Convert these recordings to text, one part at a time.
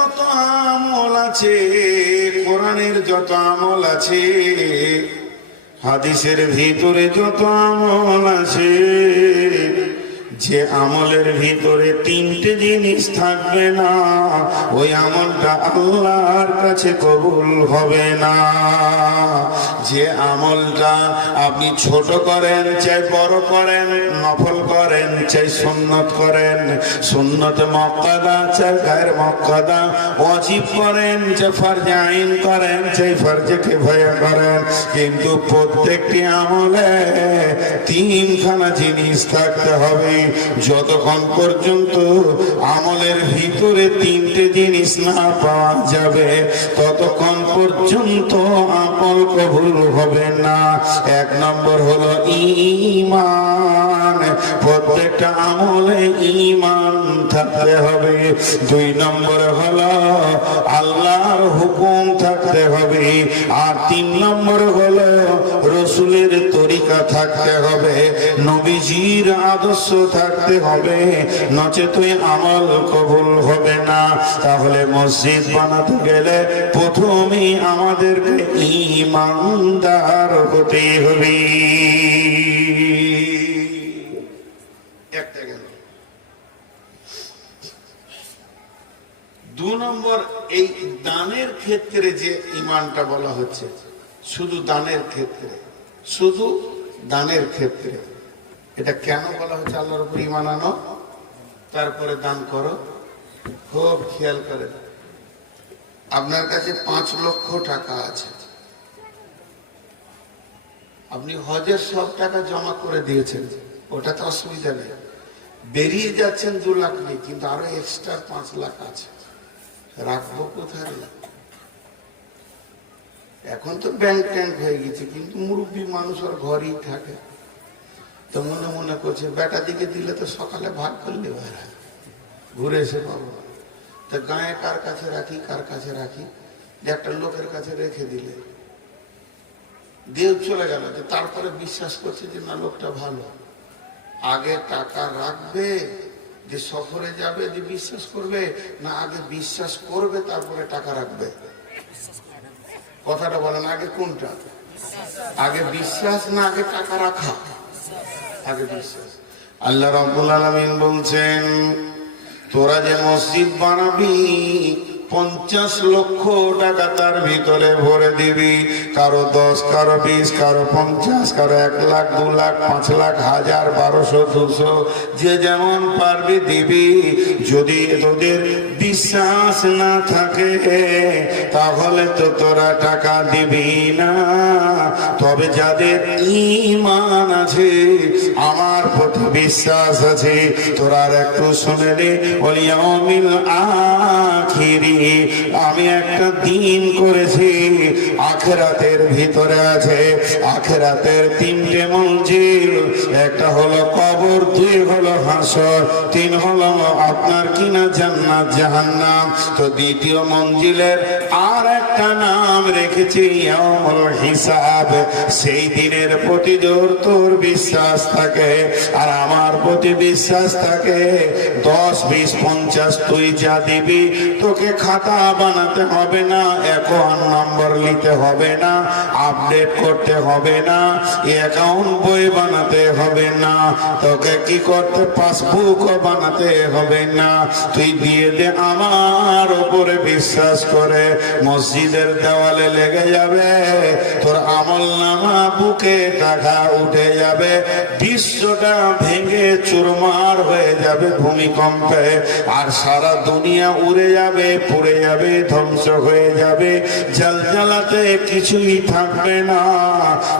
যত আমল আছে, কোরআনের যত আমল আছে, হাদিসের ভিতরে যত আমল আছে, যে আমলের ভিতরে তিনটে জিনিস থাকবে না, ওই আমলটা আল্লাহর কাছে কবুল হবে না। যে আমলটা আপনি ছোট করেন চাই বড় করেন, নফল করেন চাই সুন্নত করেন, সুন্নত মুআক্কাদা চাই গায়র মুআক্কাদা, ওয়াজিব করেন চাই ফরজে আইন করেন চাই ফরজে কিফায়া করেন, কিন্তু প্রত্যেকটি আমলে তিনখানা জিনিস থাকতে হবে। যতক্ষণ পর্যন্ত আমলের ভিতরে তিনটে জিনিস না পাওয়া যাবে, ততক্ষণ পর্যন্ত আমল কবুল হবে না। এক নম্বর হলো ঈমান, প্রত্যেকটা আমলে ঈমান থাকতে হবে। দুই নম্বর হলো আল্লাহর হুকুম থাকতে হবে। আর তিন নম্বর হলো রসুলের তরিকা থাকতে হবে, নবীজির আদর্শ থাকতে হবে, নচেত আমল কবুল হবে না। তাহলে মসজিদ বানাতে গেলে প্রথমেই আমাদেরকে ঈমানদার হতে হবে। একটা গেল। দু নম্বর, এই দানের ক্ষেত্রে যে ঈমানটা বলা হচ্ছে, শুধু দানের ক্ষেত্রে, শুধু দানের ক্ষেত্রে, এটা কেন বলা হচ্ছে? আল্লাহর উপর ঈমান আনো, তারপরে দান করো। খুব খেয়াল করে, আপনার কাছে 5 লক্ষ টাকা আছে, আপনি হজের সব টাকা জমা করে দিয়েছেন, ওটা তো অসুবিধা নেই। বেরিয়ে যাচ্ছেন 2 লাখ নেই, কিন্তু আরো এক্সট্রা 5 লাখ আছে, রাখবো কোথায়? এখন তো ব্যাংক ট্যাঙ্ক হয়ে গেছে, কিন্তু মুরব্বী মানুষ আর ঘরেই থাকে, তো মনে মনে করছে বেটা দিকে দিলে তো সকালে ভাগ করলে ঘুরে এসে পাবো। তো গায়ে কার কাছে রাখি, কার কাছে রাখি, যে একটা লোকের কাছে রেখে দিলে দিয়ে চলে গেল, যে তারপরে বিশ্বাস করছে যে না লোকটা ভালো। আগে টাকা রাখবে, যে সফরে যাবে, যে বিশ্বাস করবে না আগে বিশ্বাস করবে তারপরে টাকা রাখবে? কথাটা বলেন, আগে কোনটা? আগে বিশ্বাস না আগে টাকা রাখা? আগে বিশ্বাস। আল্লাহ রাব্বুল আলামিন বলছেন, তোরা যে মসজিদ বানাবি 50 লক্ষ টাকা তার ভিতরে ভরে দিবি, কারো 10, কারো 20, কারো 50, কারো 1 লাখ, 2 লাখ, 5 লাখ, 1000, 1200, 200, যে যেমন পারবি দিবি। যদি তোদের বিশ্বাস না থাকে তাহলে তো তোরা টাকা দিবি না। তবে যাদের ঈমান আছে, আমার প্রতি বিশ্বাস আছে, তোরা আর একটু শুনে নে, ওয়াল ইয়াউমিল আখিরি, আমি একটা দিন করেছি আখিরাতের ভিতরে আছে। আখিরাতের 3টে মঞ্জিল, একটা হলো কবর, 2 হলো হাসর, 3 হলো আপনার কিনা জান্নাত জাহান্নাম। তো দ্বিতীয় মঞ্জিলের আর একটা নাম রেখেছি ইয়াউমুল হিসাব। সেই দিনের প্রতি তোর বিশ্বাস থাকে আর আমার প্রতি বিশ্বাস থাকে, 10, 20, 50 তুই যা দিবি, তোকে খাতা বানাতে হবে না, অ্যাকাউন্ট নাম্বার নিতে হবে না, আপডেট করতে হবে না, অ্যাকাউন্ট বই বানাতে হবে না, তোকে কি করতে পাসবুক বানাতে হবে না। তুই দিয়ে দে, আমার উপরে বিশ্বাস করে মসজিদের দেওয়ালে লেগে যাবে, তোর আমল নামা বুকে টাকা উঠে যাবে, বিশ্বটা ভেঙে চুরমার হয়ে যাবে ভূমিকম্পে, আর সারা দুনিয়া উড়ে যাবে, পড়ে যাবে, ধ্বংস হয়ে যাবে, জালজালাতে কিছুই থাকবে না।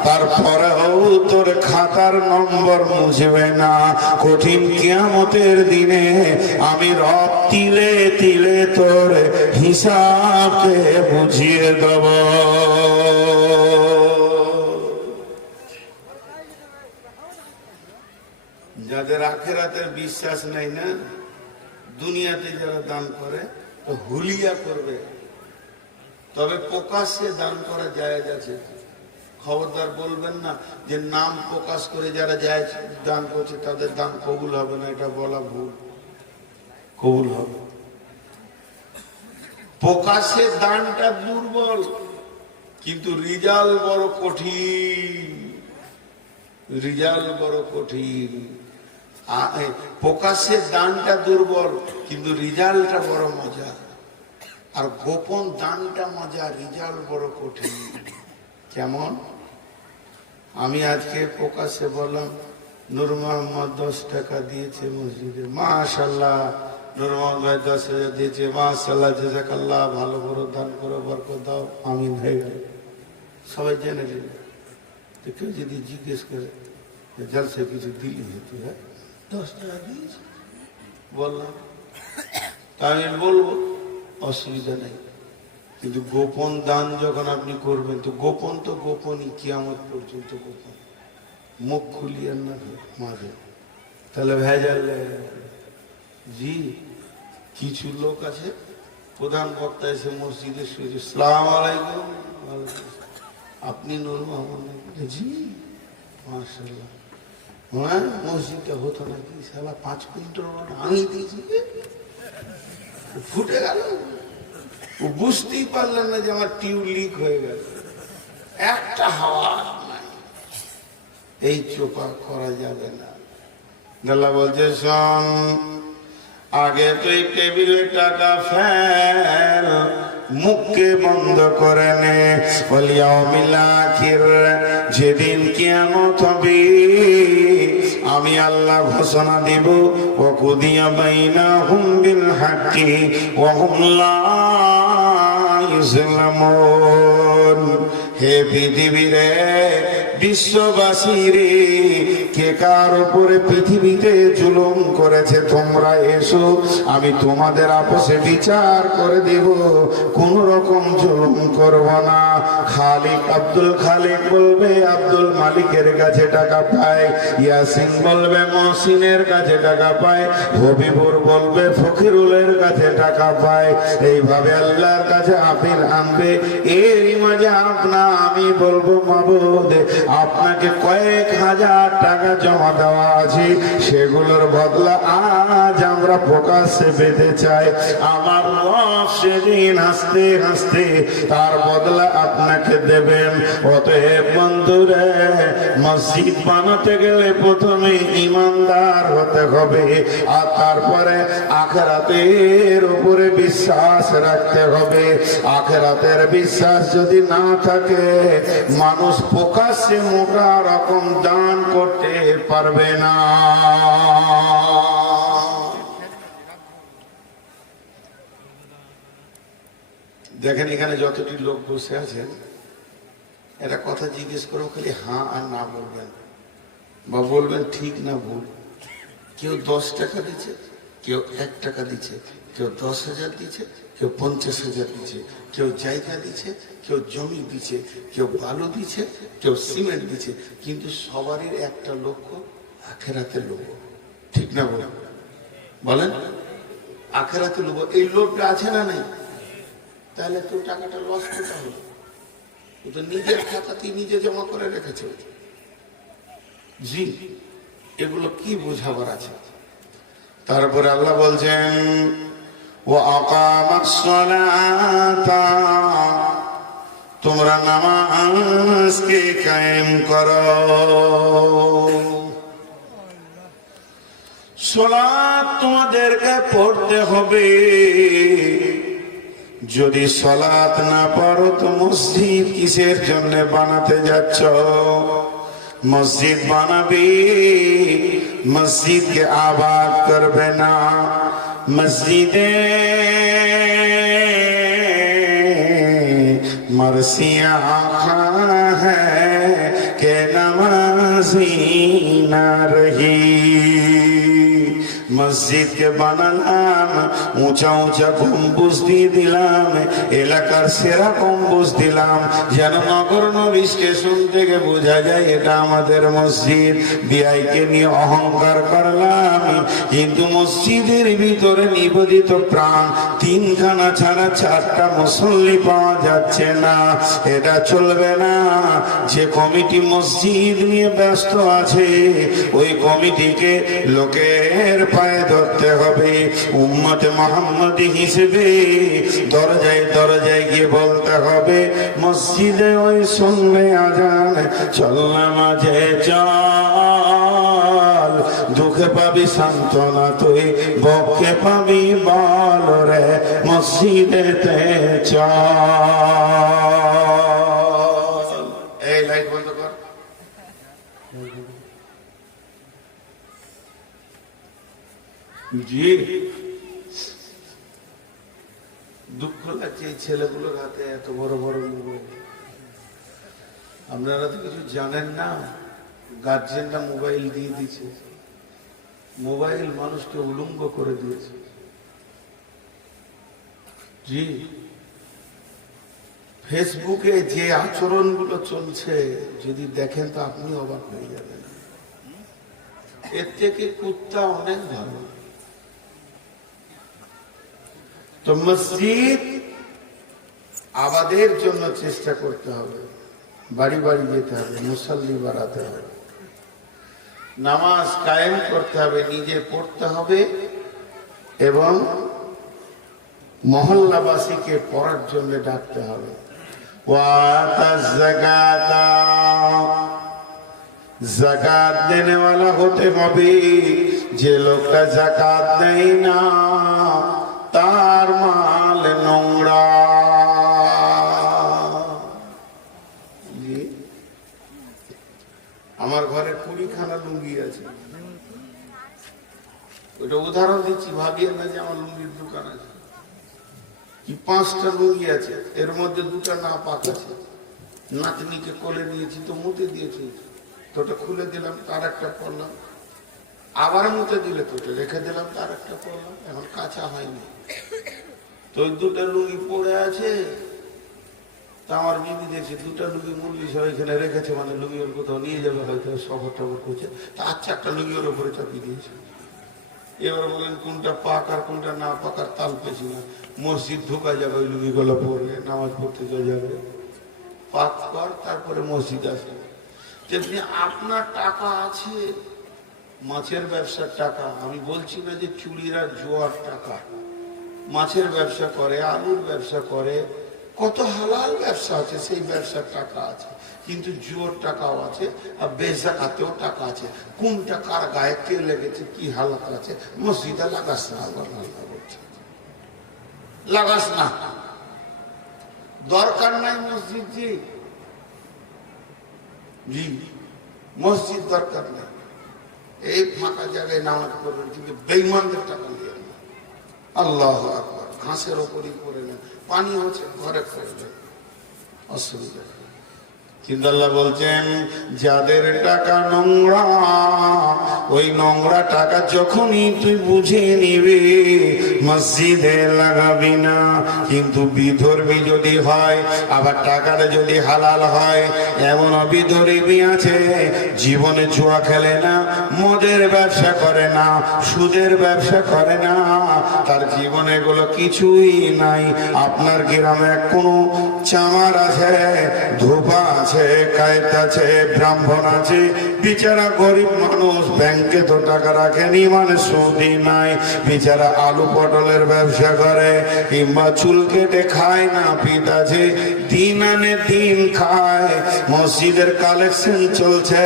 তারপরেও তোর খাতার নম্বর মুছবে না। কঠিন কিয়ামতের দিনে আমি রব তিলে তিলে তোর হিসাবকে বুঝিয়ে দেব। যাদের আখিরাতের বিশ্বাস নেই না, দুনিয়াতে যারা দান করে তো হুলিয়া করবে, তবে প্রকাশ্যে দান করা জায়েজ আছে। খবরদার বলবেন না যে নাম প্রকাশ করে যারা জায়েজ দান করছে তাদের দান কবুল হবে না, এটা বলা ভুল। কবুল হবে। প্রকাশ্যে দানটা দুর্বল, কিন্তু রিজাল্ট বড় কঠিন। রিজাল্ট বড় কঠিন। প্রকাশ্যের দানটা দুর্বল, কিন্তু রিজাল্টটা বড় মজা। আর গোপন দানটা মজা, রিজাল্ট বড় কঠিন। কেমন? আমি আজকে প্রকাশ্যে বললাম নূর মোহাম্মদ 10 টাকা দিয়েছে মসজিদে, মাশাআল্লাহ। নূর মোহাম্মদ ভাই 10,000 দিয়েছে, মাশাআল্লাহ, জাযাকাল্লাহ, ভালো বড় দান করো, বরকত দাও, আমিন হয়ে গেল। সবাই জেনে গেল। তো কেউ যদি জিজ্ঞেস করে জলসে কিছু দিলি হতো, 10 টাকা দিয়েছে বললাম, তা আমি বলবো অসুবিধা নেই। কিন্তু গোপন দান যখন আপনি করবেন, তো গোপনই, কিয়ামত পর্যন্ত গোপন, মুখ খুলিয়েন না মাঝে, তাহলে ভেজাল। জি, কিছু লোক আছে, প্রধান বক্তা এসে মসজিদে শুয়েছে, আসসালামু আলাইকুম, আপনি নূর মোহাম্মদ? জি, মাশাআল্লাহ। হ্যাঁ, মসজিদটা হতো নাকি? সালা 5 কুইন্টাল আমি দিয়েছি, ফুটে গেল। ও বুঝতেই পারলেন না যে আমার টিউব লিক হয়ে গেল, একটা হাওয়া নাই। এই চোপা করা যাবে না। আল্লাহ বলছে, শোন, আগে তুই টেবিলে টাকা ফেল, মুখকে বন্ধ করে নে। ওয়াল আখির, যেদিন কিয়ামত হবে আমি আল্লাহ ঘোষণা দিব, ওয়া কুদিয়া বাইনাহুম বিল হাক্কি ওয়া হুম লা ইউযলামুন। হে পৃথিবীরে বিশ্ববাসী রে, কে কার উপরে পৃথিবীতে জুলুম করেছে তোমরা এসো, আমি তোমাদের আপসে বিচার করে দেব, কোন রকম জুলুম করব না। খালিক আব্দুল খালিক বলবে আব্দুল মালিকের কাছে টাকা পায়, ইয়াসিন বলবে মহসিনের কাছে টাকা পায়, হবিবুর বলবে ফকিরুলের কাছে টাকা পায়। এইভাবে আল্লাহর কাছে আপিল আনবে। এরই মাঝে আমি বলবো, মাবুদ, আপনাকে কয়েক হাজার টাকা জমা দেওয়া আছে, সেগুলোর বদলা আজ আমরা প্রকাশ্যে পেতে চাই। আমার রব সেদিন হাসতে হাসতে তার বদলা আপনাকে দেবেন। অতএব বন্ধুরে, মসজিদ বানাতে গেলে প্রথমে ইমানদার হতে হবে, আর তারপরে আখিরাতের উপরে বিশ্বাস রাখতে হবে। আখিরাতের বিশ্বাস যদি না থাকে, মানুষ প্রকাশ্যে মোটা রকম দান করতে পারবে না। দেখেন, এখানে যতটি লোক বসে আছেন, একটা কথা জিজ্ঞেস করো, খালি হ্যাঁ আর না বলবেন, বা বলবেন ঠিক না ভুল। কেউ 10 টাকা দিচ্ছে, কেউ 1 টাকা দিচ্ছে, কেউ 10,000 দিচ্ছে, কেউ 50,000 দিচ্ছে, কেউ জায়গা দিচ্ছে, কেউ জমি দিচ্ছে, কেউ বালু দিচ্ছে, কেউ সিমেন্ট দিচ্ছে, কিন্তু সবারই একটা লক্ষ্য, আখিরাতের লোভ। ঠিক না বলেন? আখিরাতের লোভ। এই লোভটা আছে না নেই? তাহলে তো টাকাটা লস করতে হবে। ও তো নিজের খাতাতেই নিজে জমা করে রেখেছে। জি, এগুলো কি বোঝাবার আছে? তারপরে আল্লাহ বলছেন, ওয়া আকামাস সালাতা, তোমরা নামাজকে কায়েম করো। সালাত তোমাদেরকে পড়তে হবে। যদি সালাত না পড়ো তো মসজিদ কিসের জন্য বানাতে যাচ্ছ? মসজিদ বানাবে, মসজিদকে আবাদ করবে না। মসজিদে मरसिया आखा है के नमाजी ना रही। মসজিদ কে বানালাম, উঁচা উঁচা গম্বুজ দিয়ে দিলাম, এলাকার সেরা গম্বুজ দিলাম, যেন নগর নবী স্টেশন থেকে বোঝা যায় এটা আমাদের মসজিদ। বিআইকে নিয়ে অহংকার করলাম, কিন্তু মসজিদের ভিতরে নিবেদিত প্রাণ 3খানা ছাড়া 4টা মুসল্লি পাওয়া যাচ্ছে না। এটা চলবে না। যে কমিটি মসজিদ নিয়ে ব্যস্ত আছে, ওই কমিটিকে লোকের পায়ে ধরতে হবে, উম্মতে মুহাম্মদী হিসেবে দরজায় দরজায় গিয়ে বলতে হবে, মসজিদে ওই শুনবে আজান, চল নামাজে চল, দুঃখে পাবি সান্ত্বনা তুই, বকে পাবি বল রে, মসজিদেতে চল। এই লাইট বন্ধ কর। জি, দুঃখ লাগছে এই ছেলেগুলোর হাতে এত বড় বড় মোবাইল। আপনারা তো কিছু জানেন না, গার্জেনরা মোবাইল দিয়ে দিচ্ছে। মোবাইল মানুষকে উলঙ্গ করে দিয়েছে। জি, ফেসবুকে যে আচরণগুলো চলছে যদি দেখেন তো আপনি অবাক হয়ে যাবেন। এর থেকে কুত্তা অনেক ভালো। তো মসজিদ আবাদের জন্য চেষ্টা করতে হবে, বাড়ি বাড়ি যেতে হবে, মুসল্লি বাড়াতে হবে, নামাজ কায়েম করতে হবে, নিজে পড়তে হবে এবং মহল্লাবাসীকে পড়ার জন্য ডাকতে হবে। যাকাত দেনেওয়ালা হতে হবে। যে লোকটা যাকাত দেয় না তার মাল নোংরা। আমার ঘরে 20খানা লুঙ্গি আছে, ওইটা উদাহরণ দিচ্ছি, ভাবিয়ে না যে আমার লুঙ্গির দোকান আছে। কি 5টা লুঙ্গি আছে, এর মধ্যে 2টা না পাক আছে। নাতনিকে কোলে নিয়েছি তো মুতে দিয়েছি, তোটা খুলে দিলাম, তার একটা পরলাম, আবার মুতে দিলে তোটা রেখে দিলাম, তার একটা পরলাম, এখন কাঁচা হয়নি। তো ওই 2টা লুঙ্গি পড়ে আছে। তা আমার বিবি দেখছে 2টা লুঙ্গি মুরগি সব এখানে রেখেছে, মানে লুঙ্গি ওর কোথাও নিয়ে যাবে হয়তো, শহর টবর করছে। তা আচ্ছা, একটা লুঙ্গি ওর উপরে চাপিয়ে দিয়েছে। এবার বলেন কোনটা পাক আর কোনটা না পাকার তাল পেছি না। মসজিদ ঢোকা যাবে ওই লুঙ্গি গুলো পড়লে, নামাজ পড়তে যাবে, পাক কর তারপরে মসজিদ আসে। তেমনি আপনার টাকা আছে, মাছের ব্যবসার টাকা, আমি বলছি না যে চুরিরা জোয়ার টাকা, মাছের ব্যবসা করে, আলুর ব্যবসা করে, কত হালাল ব্যবসা আছে, সেই ব্যবসার টাকা আছে। কিন্তু জুয়োর টাকাও আছে, আর বেজাকাতেও টাকা আছে। কোনটা কার গায়ে কে লেগেছে, কি হালাত আছে, মসজিদে লাগাস না, আল্লাহ বলছে লাগাস না, দরকার নাই মসজিদ। জি জি, মসজিদ দরকার নেই। এই ফাঁকা জায়গায় নামাজ পড়বেন, কিন্তু বেঈমানদের টাকা নিয়ে না। আল্লাহু আকবার, ঘাসের ওপরই করে নেন, পানি হচ্ছে ঘরে ফেলবেন, অসুবিধা। কিন্তু আল্লাহ বলছেন যাদের টাকা নোংরা, ওই নোংরা টাকা যখনই তুই বুঝে নিবি মসজিদে লাগাবি না। কিন্তু বিধর্মী যদি হয়, আবার টাকাটা যদি হালাল হয়, এমন বিধর্মী আছে জীবনে জুয়া খেলে না, মদের ব্যবসা করে না, সুদের ব্যবসা করে না, তার জীবনে এগুলো কিছুই নাই। আপনার গ্রামে কোনো চামার আছে, ধোপা আছে, কায়েত আছে, ব্রাহ্মণ আছে, বিচারা গরিব মানুষ, ব্যাংকে তো টাকা রাখেনি, মানে সুদি নাই, বিচারা আলু পটলের ব্যবসা করে, কিংবা চুল কেটে খায় না, পিত আছে, দিন আনে দিন খায়। মসজিদের কালেকশন চলছে,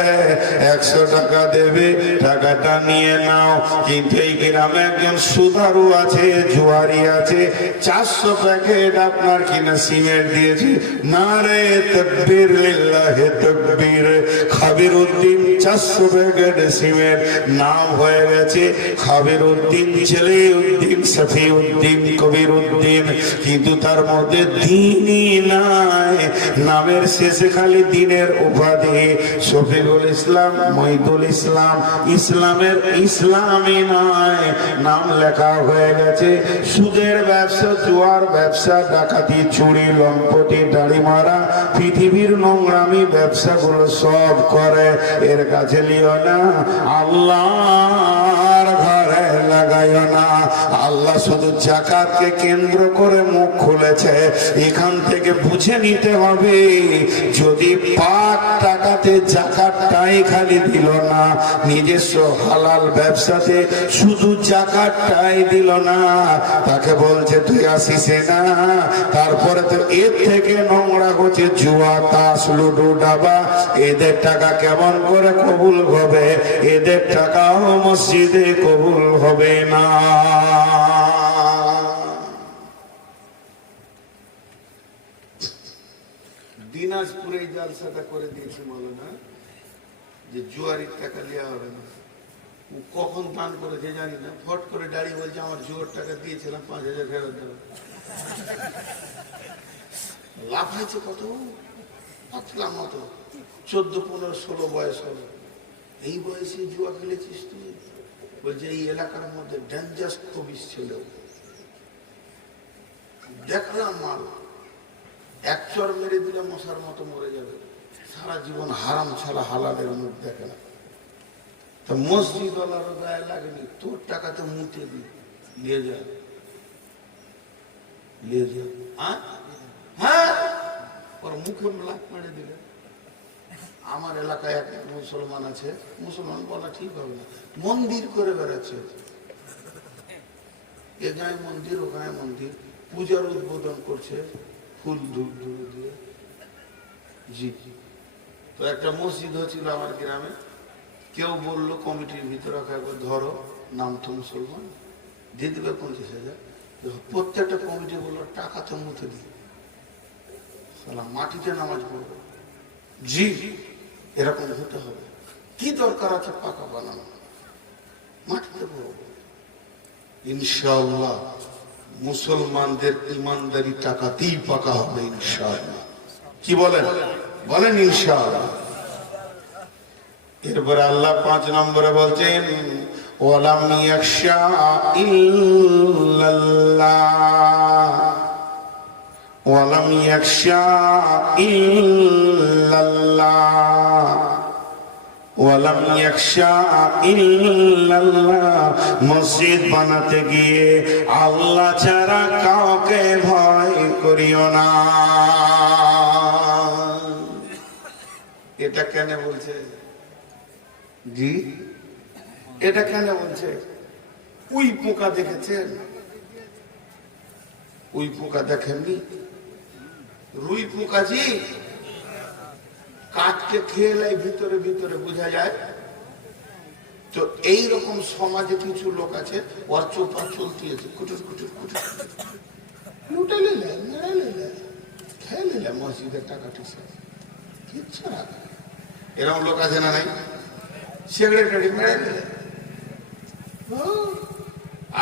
100 টাকা দেবে, টাকাটা নিয়ে নাও। কিন্তু এই গ্রামে একজন সুদারু আছে, জুয়ারি আছে, 400 প্যাকেট আপনার কিনা সিমেন্ট দিয়েছে, না রে তাকবীর লিল্লাহি তাকবীর, খাবির উদ্দিন 400 প্যাকেট সিমেন্ট, নাম হয়ে গেছে খাবির উদ্দিন, ছেলে উদ্দিন, সফি উদ্দিন, কবির উদ্দিন, কিন্তু তার মধ্যে দিনই নাই। নামের শেষে খালি দিনের উপাধি, শফিকুল ইসলাম, মহিদুল ইসলাম, ইসলামের ইসলামই নয়, নাম লেখা হয়ে গেছে সুদের ব্যবসা, জুয়ার ব্যবসা, ডাকাতি, চুরি, লম্পটি, দাড়ি মারা, পৃথিবীর নোংরামি ব্যবসাগুলো সব করে। এর কাছে লিও না, আল্লাহর ঘরে গায়ে লাগায় না। আল্লাহ শুধু যাকাতকে কেন্দ্র করে মুখ খুলেছে। এখান থেকে বুঝে নিতে হবে, যদি পাক টাকাতে যাকাতটাই খালি দিল না, নিজস্ব হালাল ব্যবসাতে শুধু যাকাতটাই দিল না, তাকে বলছে তুই আসিস না। তারপরে তো এর থেকে নোংরা হচ্ছে জুয়া, তাস, লুডু, ডাবা। এদের টাকা কেমন করে কবুল হবে? এদের টাকাও মসজিদে কবুল হবে না। দিনাজপুরে এই জালসাটা করে দিয়েছে মৌলানা, যে জুয়ারির টাকা দেওয়া হবে না। ও কখন পান করেছে জানি না, ফট করে দাঁড়িয়ে বলছে আমার জুয়ার টাকা দিয়েছিলাম 5,000 ফেরত দেবে। লাভ হয়েছে কত, পাতলা মতো 14, 15, 16 বয়স হবে। এই বয়সে জুয়া খেলেছিস তুই? বলছে এই এলাকার মধ্যে ডেঞ্জারাস খবিস ছিল, দেখলাম মাল এক চর মেরে দিলে মশার মতো মরে যাবে, সারা জীবন হারাম ছাড়া হালালের মুখ দেখে না। তা মসজিদ ওয়ালারও গায়ে লাগেনি, তোর টাকাতে মুতে দি, নিয়ে যা, নিয়ে যা। হ্যাঁ, ওর মুখে লাভ মেরে দিলে। আমার এলাকায় এক মুসলমান আছে, মুসলমান বলা ঠিক হবে না, মন্দির করে বেড়াচ্ছে, এ গায়ে মন্দির ও গায়ে মন্দির, পূজার উদ্বোধন করছে ফুল ধূপ দিয়ে। জি, তো একটা মসজিদ হচ্ছিল আমার গ্রামে, কেউ বললো কমিটির ভিতরে একবার ধরো, নাম তো মুসলমান, দিয়ে দেবে 50,000। প্রত্যেকটা কমিটি বললো টাকা তো মুতে দিই, মাটিতে নামাজ পড়বো। জি, এরকম হতে হবে। কি দরকার আছে পাকা বানানো, মাটিতে পড়বো। ইনশাআল্লাহ মুসলমানদের ইমানদারি টাকাতেই পাকা হবে ইনশাআল্লাহ। কি বলেন? বলেন ইনশাআল্লাহ। এরপরে আল্লাহ 5 নম্বরে বলছেন ওয়ালাম ইয়াখশা ইল্লাল্লাহ, ওয়ালাম ইয়াখশা ইল্লাল্লাহ, ওয়ালাম ইয়াখশা ইল্লাল্লাহ। মসজিদ বানাতে গিয়ে আল্লাহ ছাড়া কাউকে ভয় করিও না। এটা কেন বলছে? জি, এটা কেন বলছে? উই পোকা দেখেছেন? উই পোকা দেখেননি? রুই পোকা জি কাঠকে খেয়ে ভিতরে ভিতরে বোঝা যায়। তো এইরকম সমাজে কিছু লোক আছে, ওর চোপা চলতি আছে, কুটুর কুটুর কুটুর লুটে নিলে, মেরে নিলে, খেয়ে নিলে মসজিদের টাকা টিসে কিচ্ছু না। এরকম লোক আছে না নাই? সেক্রেটারি মেরে নিলে।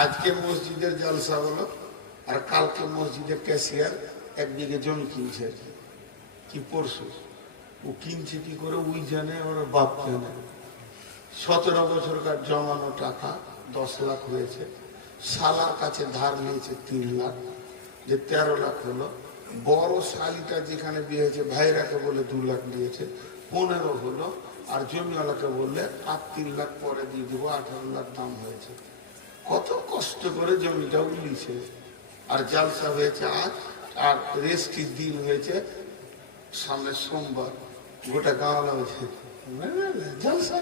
আজকে মসজিদের জলসা হলো, আর কালকে মসজিদের ক্যাশিয়ার 1 বিঘে জমি কিনছে। কি পরশু ও কিনছে কি করে ওই জানে, ওর বাপ জানে। 17 বছরকার জমানো টাকা 10 লাখ হয়েছে, শালার কাছে ধার নিয়েছে 3 লাখ, যে 13 লাখ হলো। বড় শালিটা যেখানে বিয়ে হয়েছে ভাইরাকে বলে 2 লাখ দিয়েছে, 15 হলো। আর জমিওয়ালাকে বললে আর 3 লাখ পরে দিয়ে দিব, 18 লাখ দাম হয়েছে। কত কষ্ট করে জমিটা উলিছে। আর জালসা হয়েছে আজ, আর রেস্টির দিন হয়েছে সামনে সোমবার। গোটা গাঁওয়ালা হয়েছে জলসা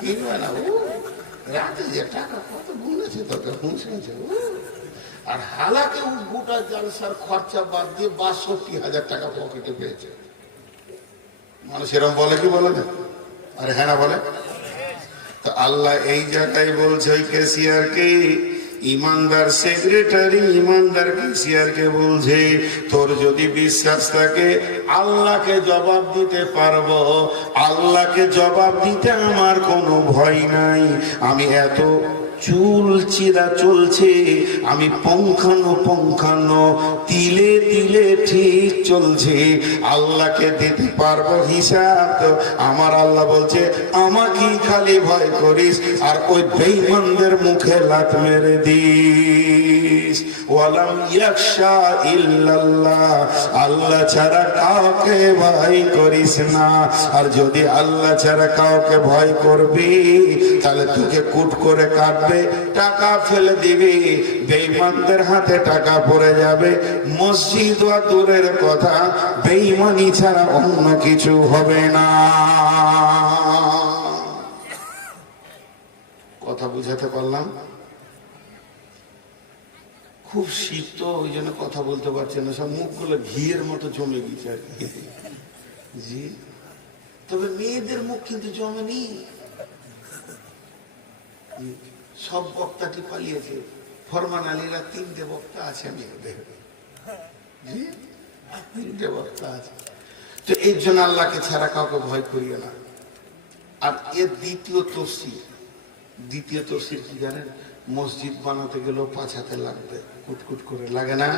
কিনবে না, ও রাতে যে টাকা কত গুনেছে তোকে হুঁসেছে। আর হালাকে ও গোটা জালসার খরচা বাদ দিয়ে 62,000 টাকা পকেটে পেয়েছে। মানুষ এরকম বলে কি বলে না? আরে হ্যাঁ না বলে? তো আল্লাহ এই জায়গায় বলছে ওই ক্যাশিয়ারকে, ইমানদার সেক্রেটারি ইমানদার ক্যাশিয়ারকে বলছে তোর যদি বিশ্বাস থাকে আল্লাহকে জবাব দিতে পারবো, আল্লাহকে জবাব দিতে আমার কোনো ভয় নাই। আমি এত চুল চিরা চলছে, আমি পঙ্খানো তিলে তিলে ঠিক চলছে, আল্লাহকে দিতে পারবো হিসাব। তো আমার আল্লাহ বলছে আমাকে খালি ভয় করিস আর ওই বেঈমানদের মুখে লাত মেরে দিস। করিস, ওয়ালাম ইয়াখশা ইল্লাল্লাহ, আল্লাহ ছাড়া কাউকে ভয় করিস না। আর যদি আল্লাহ ছাড়া কাউকে ভয় করবি তাহলে তোকে কুট করে কাটবে, টাকা ফেলে দিবি, বেঈমানদের হাতে টাকা পড়ে যাবে। মসজিদ ওয়া দূরের কথা, বেঈমানি ছাড়া অন্য কিছু হবে না। কথা বুঝাতে পারলাম? খুব শীত তো, ওই জন্য কথা বলতে পারছে না, সব মুখগুলো ঘিয়ের মতো জমে গেছে আর কি। জি, তবে মেয়েদের মুখ কিন্তু জমেনি। সব বক্তাটি পালিয়েছে, ফরমান আলীরা 3টে বক্তা আছে মেয়েদের। জি, 3টে বক্তা আছে। তো এই জন্য আল্লাহকে ছাড়া কাউকে ভয় করিও না। আর এর দ্বিতীয় তফসির কি জানেন? মসজিদ বানাতে গেলেও 5 হাতে লাগবে, কুটকুট করে লাগে না?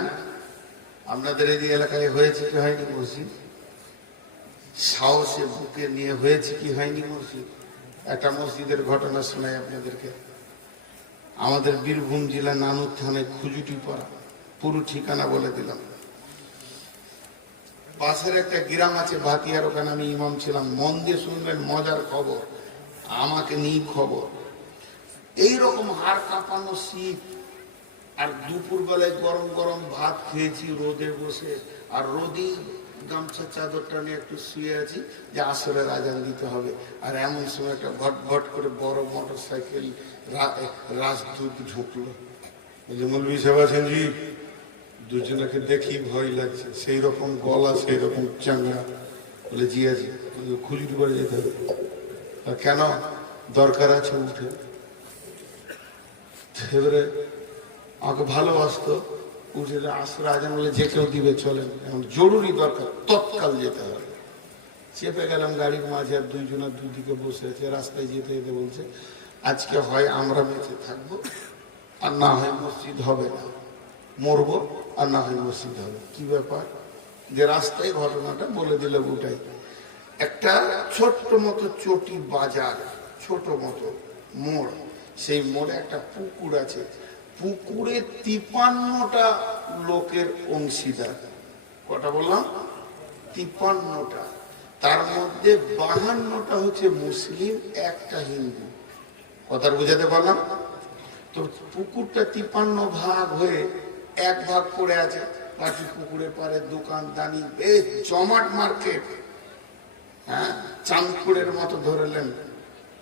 আপনাদের এই এলাকায় হয়েছে কি হয়নি মসজিদ? সাহসে বুকে নিয়ে হয়েছে কি হয়নি মসজিদ? একটা মসজিদের ঘটনা শোনাই আপনাদেরকে। আমাদের বীরভূম জেলা নানুর থানায় খুজুটি পাড়া, পুরো ঠিকানা বলে দিলাম। পাশের একটা গ্রাম আছে ভাতিয়ার, ওখানে আমি ইমাম ছিলাম। মন দিয়ে শুনবেন, মজার খবর, আমাকে নিয়ে খবর। এইরকম হাড় কাঁপানো শীত, আর দুপুর বেলায় গরম গরম ভাত খেয়েছি রোদে বসে, আর রোদি গামছা চাদরটা নিয়ে একটু শুয়ে আছি যে আসরের আজান দিতে হবে। আর এমন সময় একটা ঘট ঘট করে বড় মোটর সাইকেল রাজদূত ঢুকলো। মৌলভী সাহেব আছেন জি? দুজনকে দেখি ভয় লাগছে, সেই রকম গলা, সেই রকম চাঙ্গা। বলে জি আছে। খুঁজুটি বাড়ি যেতে হবে। আর কেন? দরকার আছে। উঠে এবারে আমাকে ভালোবাসতো, উঠে আসর আজান বলে যে কেউ দিবে চলেন, এখন জরুরি দরকার, তৎকাল যেতে হবে। চেপে গেলাম গাড়ির মাঝে, আর দুইজনের দুদিকে বসে আছে, রাস্তায় যেতে যেতে বলছে আজকে হয় আমরা বেঁচে থাকবো, আর না হয় মসজিদ হবে না, মরবো, আর না হয় মসজিদ হবে। কি ব্যাপার? যে রাস্তায় ঘটনাটা বলে দিল ওটাই। একটা ছোট্ট মতো চটি বাজার, ছোট মতো মোড়, সেই মোড়ে একটা পুকুর আছে। পুকুরে 53টা লোকের অংশীদার। কটা বললাম? 53টা। তার মধ্যে 52টা হচ্ছে মুসলিম, একটা হিন্দু। কথা বুঝাতে পারলাম? তো পুকুরটা 53 ভাগ হয়ে 1 ভাগ পড়ে আছে, বাকি পুকুরের পারে দোকান দানি, বেশ জমাট মার্কেট। হ্যাঁ, চাঁদপুরের মতো ধরেলেন,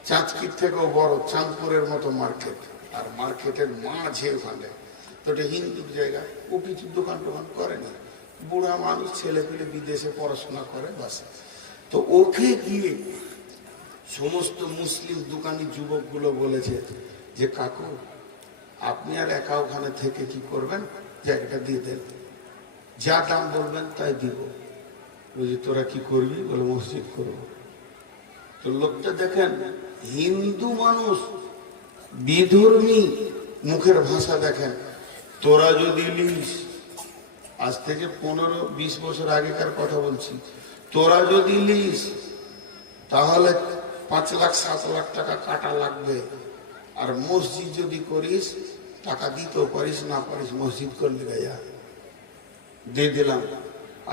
চাঁচকির থেকেও বড় চাঁদপুরের মতো মার্কেট। আর মার্কেটের মাঝে ওখানে তো এটা হিন্দুর জায়গা। ও কিছু দোকান টোকান করেনি, বুড়া মানুষ, ছেলে পেলে বিদেশে পড়াশোনা করে, বাস। তো ওকে গিয়ে সমস্ত মুসলিম দোকানি যুবকগুলো বলেছে যে কাকু আপনি আর একা ওখানে থেকে কি করবেন, জায়গাটা দিয়ে দেন, যা দাম বলবেন তাই দিব। বলছি তোরা কি করবি? বলে মসজিদ করবো। তো লোকটা দেখেন, হিন্দু মানুষ, বিধর্মী, মুখের ভাষা দেখেন। তোরা যদি লিস, আজ থেকে 15-20 বছর আগেকার কথা বলছি, তোরা যদি লিস তাহলে 5 লাখ 7 লাখ টাকা কাটা লাগবে। আর মসজিদ যদি করিস, টাকা দিতেও পারিস, না পারিস, মসজিদ করলে গায়া দিয়ে দিলাম।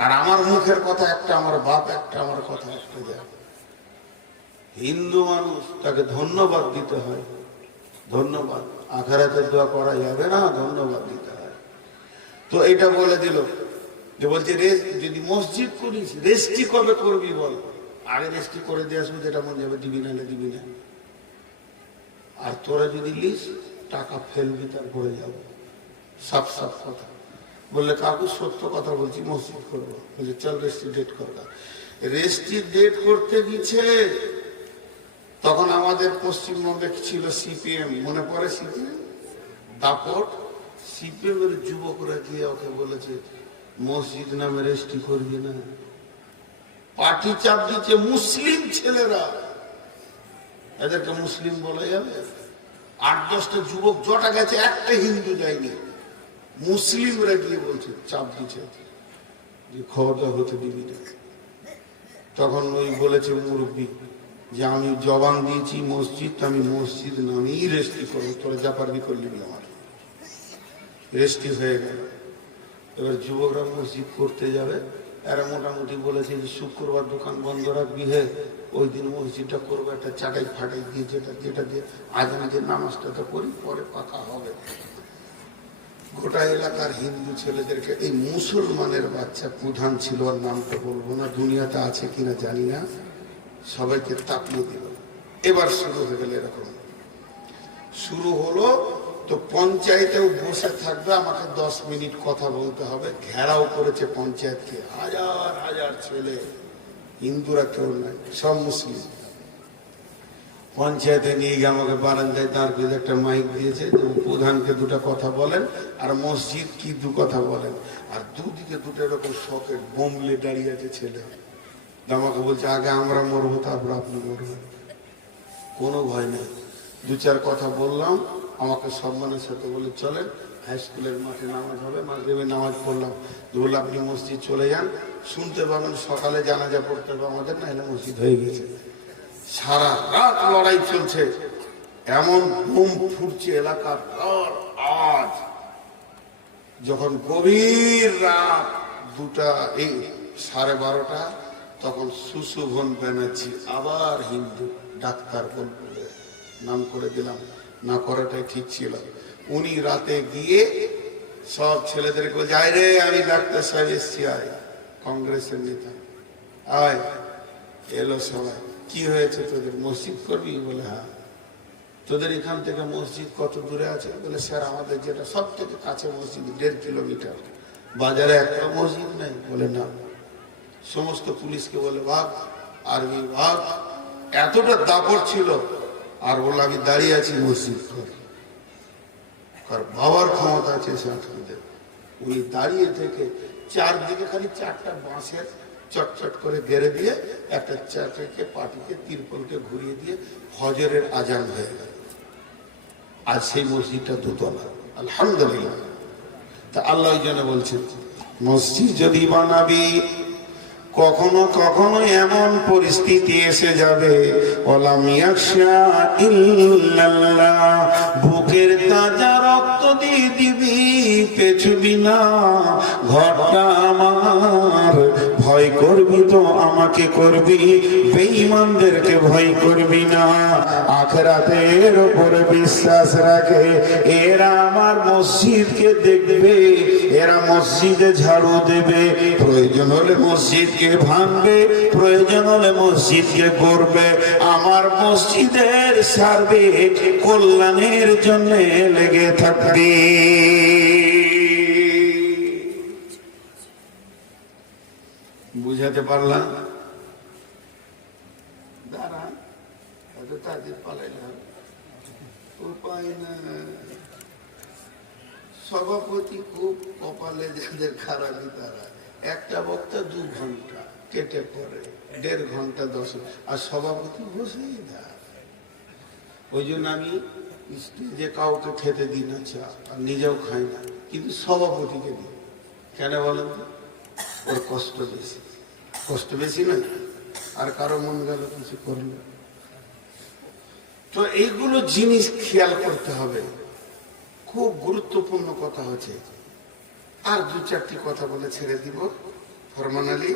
আর আমার মুখের কথা একটা, আমার বাপ একটা, আমার কথা একটা দেয়। হিন্দু মানুষ, তাকে ধন্যবাদ দিতে হয়। ধন্যবাদ, আখিরাতের দোয়া করা যাবে না, ধন্যবাদ দিতে হয়। তো এটা বলে দিল যে বলছে যদি মসজিদ করিস, রেস্টি কবে করবি বল? আগে রেস্টি করে দিয়ে আসবো, যেটা মন যাবে দিবি, নাহলে দিবি না। আর তোরা যদি লিস, টাকা ফেলবি, তারপরে যাবো। সাফ সাফ কথা বললে, কাকু সত্য কথা বলছি, মসজিদ করবো। বলছে চল রেস্টি ডেট করবা। রেস্টি ডেট করতে গেছে, তখন আমাদের পশ্চিমবঙ্গে ছিল সিপিএম, মনে পড়ে সিপিএম দাপট। সিপিএম এর যুবকরা গিয়ে ওকে বলেছে মসজিদ নামে রেস্টি করবি না। পার্টি চাপ দিচ্ছে, মুসলিম ছেলেরা, এদেরকে মুসলিম বলা যাবে? 8-10টা যুবক জটা গেছে, একটা হিন্দু যায়নি। মুসলিমরা গিয়ে বলছে, চাপ দিচ্ছে যে খবরটা হতে দিবি না। তখন ওই বলেছে মুরব্বী যে আমি জবান দিয়েছি মসজিদ, আমি মসজিদ নামেই রেস্টি করবো, তোরা যা পারবি করলি আমার। রেস্টি হয়ে গেল। এবার যুবকরা মসজিদ করতে যাবে, এরা মোটামুটি বলেছে যে শুক্রবার দোকান বন্ধ রাখবি, হে ওই দিন মসজিদটা করবো একটা চাটাই ফাটাই দিয়ে, যেটা দিয়ে আজানের নামাজটা তো করি, পরে পাকা হবে। গোটা এলাকার হিন্দু ছেলেদেরকে, এই মুসলমানের বাচ্চা প্রধান ছিল, আর নামটা বলবো না, দুনিয়াতে আছে কিনা জানি না, সবাইকে তাপিয়ে দিল। এবার শুরু হয়ে গেল, এরকম শুরু হলো। তো পঞ্চায়েতেও বসে থাকবে, আমাকে 10 মিনিট কথা বলতে হবে। ঘেরাও করেছে পঞ্চায়েতকে, হাজার হাজার ছেলে, হিন্দুরা কেউ নাই, সব মুসলিম। পঞ্চায়েতে নিয়ে গিয়ে আমাকে বারান্দায় দাঁড় করে একটা মাইক দিয়েছে যে প্রধানকে দুটো কথা বলেন, আর মসজিদ কি দু কথা বলেন। আর দুদিকে দুটো এরকম শখের বোমলে দাঁড়িয়ে আছে ছেলে। আমাকে বলছে আগে আমরা মরবো, তারপর আপনি মরবেন, কোনো ভয় নেই। 2-4 কথা বললাম, আমাকে সম্মানের সাথে বলে চলেন, হাই স্কুলের মাঠে নামাজ হবে, মাগরিবের নামাজ পড়লাম। বললাম আপনি মসজিদ চলে যান, শুনতে পাবেন সকালে জানাজা পড়তে হবে আমাদের, না হলে মসজিদ হয়ে গেছে। সারা রাত লড়াই চলছে, এমন বুম ফুটছে এলাকার পর। আজ যখন গভীর রাত 2টা, এই 12:30, তখন সুশোভন ব্যানার্জি, আবার হিন্দু ডাক্তার, বলবে নাম করে দিলাম, না করাটাই ঠিক ছিল। উনি রাতে গিয়ে সব ছেলেদেরকে বলছে, আয় রে আমি ডাক্তার সাহেব এসছি, আয়, কংগ্রেসের নেতা আয়। এলো সবাই, কি হয়েছে তোদের, মসজিদ করবি? বলে হ্যাঁ। তোদের এখান থেকে মসজিদ কত দূরে আছে? বলে স্যার আমাদের যেটা সব থেকে কাছে মসজিদ 1.5 কিলোমিটার, বাজারে একটা মসজিদ নেই। বলে না। সমস্ত পুলিশকে বলে ভাগ, আর্মি ভাগ। এতটা দাপট ছিল। আর বলে আমি দাঁড়িয়ে আছি, মসজিদ কর, কার বাবার ক্ষমতা আছে সাংস্কৃতিক। উনি দাঁড়িয়ে থেকে চারদিকে খালি 4টা বাঁশের চটচট করে গেড়ে দিয়ে, একটা চারটাকে পাটিকে তিরপলকে ঘুরিয়ে দিয়ে ফজরের আজান হয়ে গেল। আর সেই মসজিদটা 2 তলা, আলহামদুলিল্লাহ। তা আল্লাহ যেন বলছেন, মসজিদ যদি বানাবি, কখনো কখনো এমন পরিস্থিতি এসে যাবে, বুকের তাজা রক্ত দিয়ে দিবি, পেছবি না ঘরটা আমার। ভয় করবি তো আমাকে করবি, বেঈমানদেরকে ভয় করবি না। আখিরাতের উপরে বিশ্বাস রাখে, এরা আমার মসজিদকে দেখবে, এরা মসজিদে ঝাড়ু দেবে, প্রয়োজন হলে মসজিদকে ভাঙবে, প্রয়োজন হলে মসজিদকে করবে। আমার মসজিদের সার্বিক কল্যাণের জন্য লেগে থাকবে। বুঝাতে পারলাম? দাঁড়া, তাদের পালাইলাম, উপায় না। সভাপতি খুব কপালে যাদের খারাপই তারা, একটা বক্তা 2 ঘন্টা কেটে পড়ে, 1.5 ঘন্টা 10, আর সভাপতি বসেই না। ওই জন্য আমি স্টেজে কাউকে খেতে দিই না চা, আর নিজেও খাই না, কিন্তু সভাপতিকে দিই। কেন বলেন তো? ওর কষ্ট বেশি, কষ্ট বেশি না, আর কারো মন গেল কিছু করলো। তো এইগুলো জিনিস খেয়াল করতে হবে, খুব গুরুত্বপূর্ণ কথা হচ্ছে। আর 2-4টি কথা বলে ছেড়ে দিব। ফরমান আলী,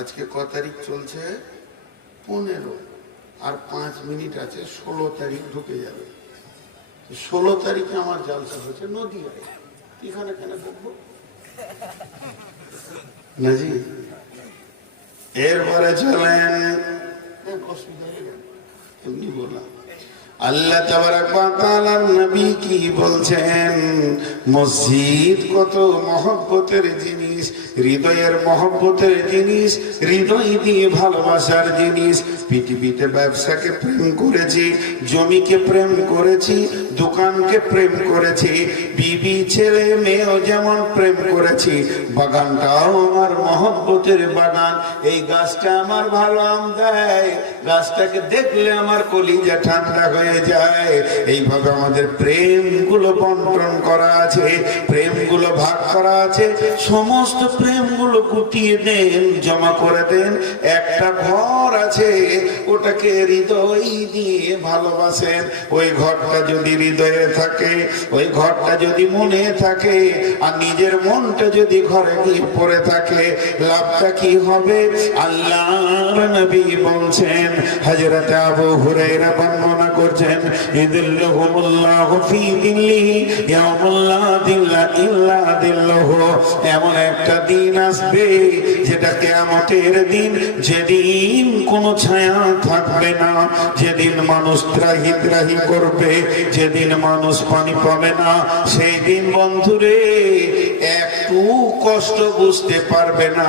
আজকে ক তারিখ চলছে? 15, আর 5 মিনিট আছে, 16 তারিখ ঢুকে যাবে। 16 তারিখে আমার জালসা হচ্ছে নদীয়ায়। এখানে কেন দেখবো নাজি? এরপরে চলেন, এমনি বললাম। আল্লাহ তাবারাক ওয়া তাআলার নবী কি বলছেন? মসজিদ কত মহব্বতের জিনিস, হৃদয়ের মহব্বতের জিনিস, হৃদয় দিয়ে ভালোবাসার জিনিস। পৃথিবীতে ব্যবসাকে প্রেম করেছি, জমিকে প্রেম করেছি, দোকানকে প্রেম করেছি, বিবি ছেলে মেয়েও যেমন প্রেম করেছি, বাগানটাও আমার মহব্বতের বাগান। এই গাছটা আমার ভালো আম দেয়, গাছটাকে দেখলে আমার কলিজা ঠান্ডা হয়ে যায়। এইভাবে আমাদের প্রেমগুলো বন্টন করা আছে, প্রেমগুলো ভাগ করা আছে। সমস্ত প্রেমগুলো গুটিয়ে দেন, জমা করে দেন। একটা ঘর আছে, ওটাকে হৃদয় দিয়ে ভালোবাসেন। ওই ঘরটা যদি হৃদয়ে থাকে, ওই ঘরটা যদি মনে থাকে, আর নিজের মনটা যদি ঘরে গিয়ে পড়ে থাকে, লাভটা কি হবে? আল্লাহর নবী বলছেন, হযরত আবু হুরায়রা বর্ণনা করছেন, ইদিল্লুহুমুল্লাহু ফি দিল্লিহি ইয়াউমুল লা দিল্লা ইল্লা দিল্লুহু। এমন একটা দিন আসবে যেটা কিয়ামতের দিন, যেদিন কোনো ছায়া থাকবে না, যেদিন মানুষ ত্রাহি ত্রাহি করবে, যেদিন মানুষ পানি পাবে না, সেই দিন বন্ধুরে একটু কষ্ট বুঝতে পারবে না।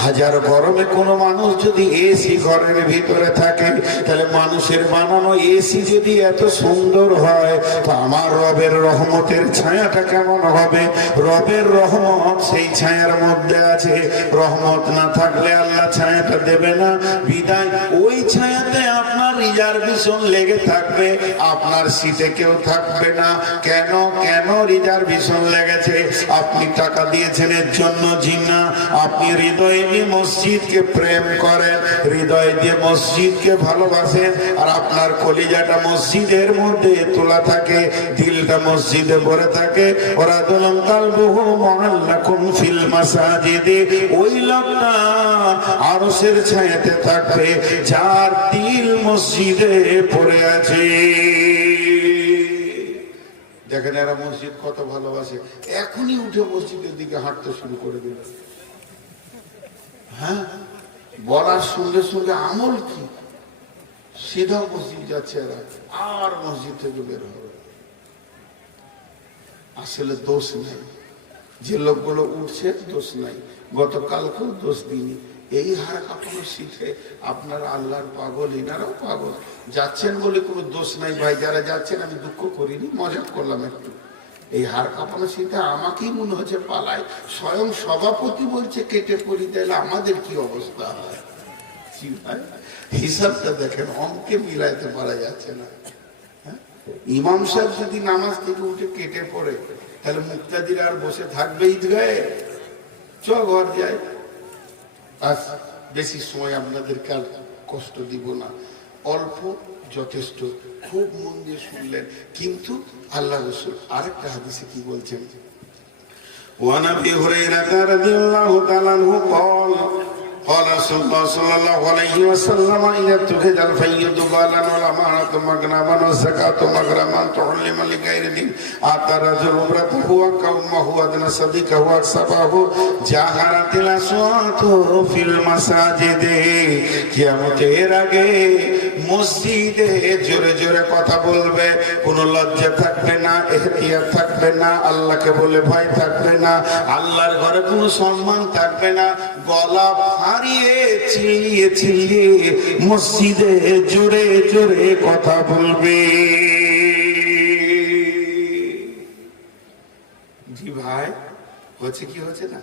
হাজার গরমে কোনো মানুষ যদি এসি ঘরের ভিতরে থাকে, তাহলে মানুষের বানানো এসি যদি এত সুন্দর হয়, তো আমার রবের রহমতের ছায়াটা কেমন হবে? রবের রহমত সেই ছায়ার মধ্যে আছে। রহমত না থাকলে আল্লাহ ছায়াটা দেবে না, বিদায় ওই ছায়াতে আপনার রিজার্ভেশন লেগে থাকবে, আপনার সিটে কেউ থাকবে না। কেন কেন রিজার্ভেশন লেগেছে? আপনি টাকা দিয়েছেন এর জন্য জিনা। আপনি হৃদয় দিয়ে মসজিদকে প্রেম করেন, হৃদয় দিয়ে মসজিদকে ভালোবাসেন, আর আপনার কলিজাটা মসজিদের মধ্যে তোলা থাকে, দিলটা মসজিদে ভরে থাকে। ওরা দোলন কালবুহু মুআল্লাকুম ফিল মাসাজিদে, ওই লোকটা আরশের ছায়াতে থাকবে যার দিল মসজিদে পড়ে আছে। দেখেন এরা মসজিদ কত ভালোবাসে, এখনই উঠে মসজিদের দিকে হাঁটতে শুরু করে দিল। হ্যাঁ, বলার সঙ্গে সঙ্গে আমল কি, সিধা মসজিদ যাচ্ছে এরা, আর মসজিদ থেকে বের হবে। আসলে দোষ নেই, যে লোকগুলো উঠছে দোষ নাই, গতকালকেও দোষ দিইনি। এই হার কাঁপানো শিখে আপনারা আল্লাহর পাগল, এনারাও পাগল। যাচ্ছেন বলে কোনো দোষ নাই ভাই, যারা যাচ্ছেন আমি দুঃখ করিনি, মজা করলাম একটু। এই হার কাঁপানো শিখে আমাকেই মনে হচ্ছে পালায়, স্বয়ং সভাপতি বলছে কেটে পড়ি, তাহলে আমাদের কি অবস্থা হয়? হিসাবটা দেখেন, অঙ্কে মিলাইতে পারা যাচ্ছে না। ইমাম সাহেব যদি নামাজ থেকে উঠে কেটে পড়ে, তাহলে মুক্তাদিরা আর বসে থাকবে ঈদগাহে? চ ঘর যায়। আজ বেশি সময় আপনাদেরকে আর কষ্ট দিব না, অল্প যথেষ্ট। খুব মন দিয়ে শুনলেন, কিন্তু আল্লাহ রাসূল আরেকটা হাদিসে কি বলছেন? ওয়ান আবি হুরায়রা রাদিয়াল্লাহু তাআলা আনহু قال قال رسول الله صلى الله عليه وسلم إذا اتخذ الفيض بالا والأمانة مغنما والزكاة مغرما تعلم لغير دين أتى الرجل امرأته وقومه وأدنى صديقه وأكسبه جاهرت الأصوات في المساجد। কিয়ামতের আগে মসজিদে জোরে জোরে কথা বলবে, কোনো লজ্জা থাকবে না, ইহতিয়ার থাকবে না, আল্লাহকে বলে ভয় থাকবে না, আল্লাহর ঘরে কোনো সম্মান থাকবে না। গলা হারিয়ে চিল্লিয়ে চিল্লিয়ে মসজিদে জোরে জোরে কথা বলবে। জি ভাই, হচ্ছে কি হচ্ছে না?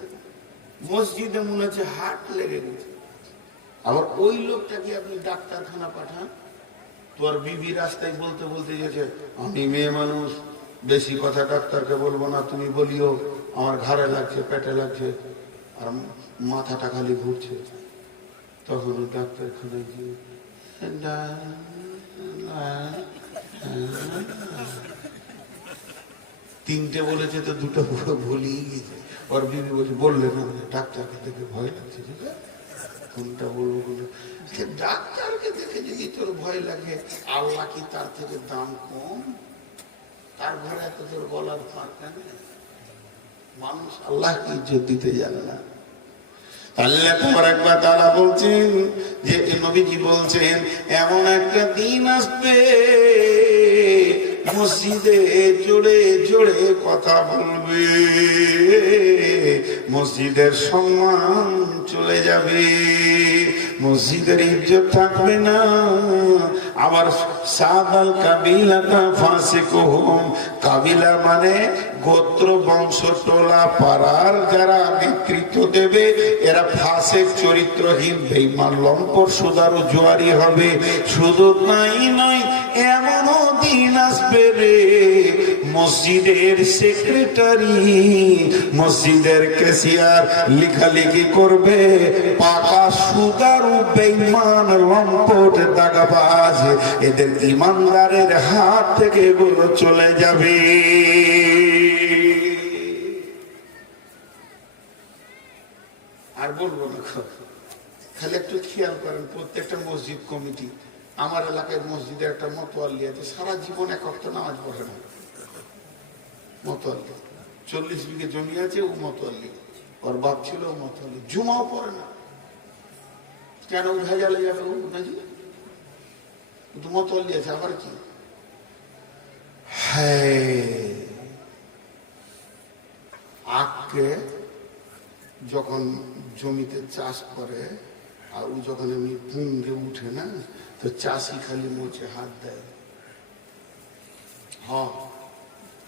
মসজিদে মনে হচ্ছে হাট লেগে গেছে। আবার ওই লোকটাকে আপনি ডাক্তারখানা পাঠান, তোর বিবি রাস্তায় বলতে বলতে গেছে, আমি মেয়ে মানুষ, বেশি কথা ডাক্তারকে বলবো না, তুমি বলিও আমার ঘাড়ে লাগছে, পেটে লাগছে, আর মাথাটা খালি ঘুরছে। তখন ডাক্তারখানায় গিয়ে তিনটে বলেছে, তো দুটো পুরো ভুলিয়ে গেছে। ওর বিবি বলছে, বললে না ডাক্তারকে দেখে ভয় লাগছে, ঠিক আছে কোনটা বলবো? ডাক্তারকে দেখে যদি তোর ভয় লাগে, আল্লাহ কি তার থেকে দাম কম? তার ঘরে এত তোর গলার ফাঁক কেন? মানুষ আল্লাহকে ইজ্জত দিতে জানে না। আল্লাহ তাবারাক তাআলা বলছেন, যে নবীজি বলছেন, এমন একটা দিন আসবে মসজিদে জোরে জোরে কথা বলবে, মসজিদের সম্মান চলে যাবে, মসজিদের ইজ্জত থাকবে না। আবার সাদাল কাবিলাতা ফাসিকুহুম, কাবিলা মানে গোত্র, বংশ, টোলা, পাড়ার যারা নেতৃত্ব দেবে, এরা ফাসিক, চরিত্রহীন, বেঈমান, লম্পট, সুদারু, জুয়ারি হবে। শুধু তাই নয়, এমনও দিন আসবে রে মসজিদের সেক্রেটারি, মসজিদের ক্যাশিয়ার লেখালেখি করবে, পাকা সুদারু বেঈমান লম্পট দাগাবাজ, এদের ইমানদারের হাত থেকে এগুলো চলে যাবে। আর বলবো না, খালি একটু খেয়াল করেন, প্রত্যেকটা মসজিদ কমিটি, আমার এলাকায় মসজিদে একটা মতোয়াল্লি আছে, সারা জীবন এক ওয়াক্ত নামাজ পড়ে না। মতোয়াল্লি 40 বিঘে জমি আছে, ও মতোয়াল্লি, ওর বাপ ছিল ও মতোয়াল্লি, জুমাও পড়ে না। কেন ভেজালে যাবে ও নাকি? মতোয়াল্লি আছে, আবার কি? হ্যাঁ, আখকে যখন জমিতে চাষ করে আর ও যখন এমনি পুঙ্গে উঠে না, তো চাষি খালি মুছে হাত দেয়, হ,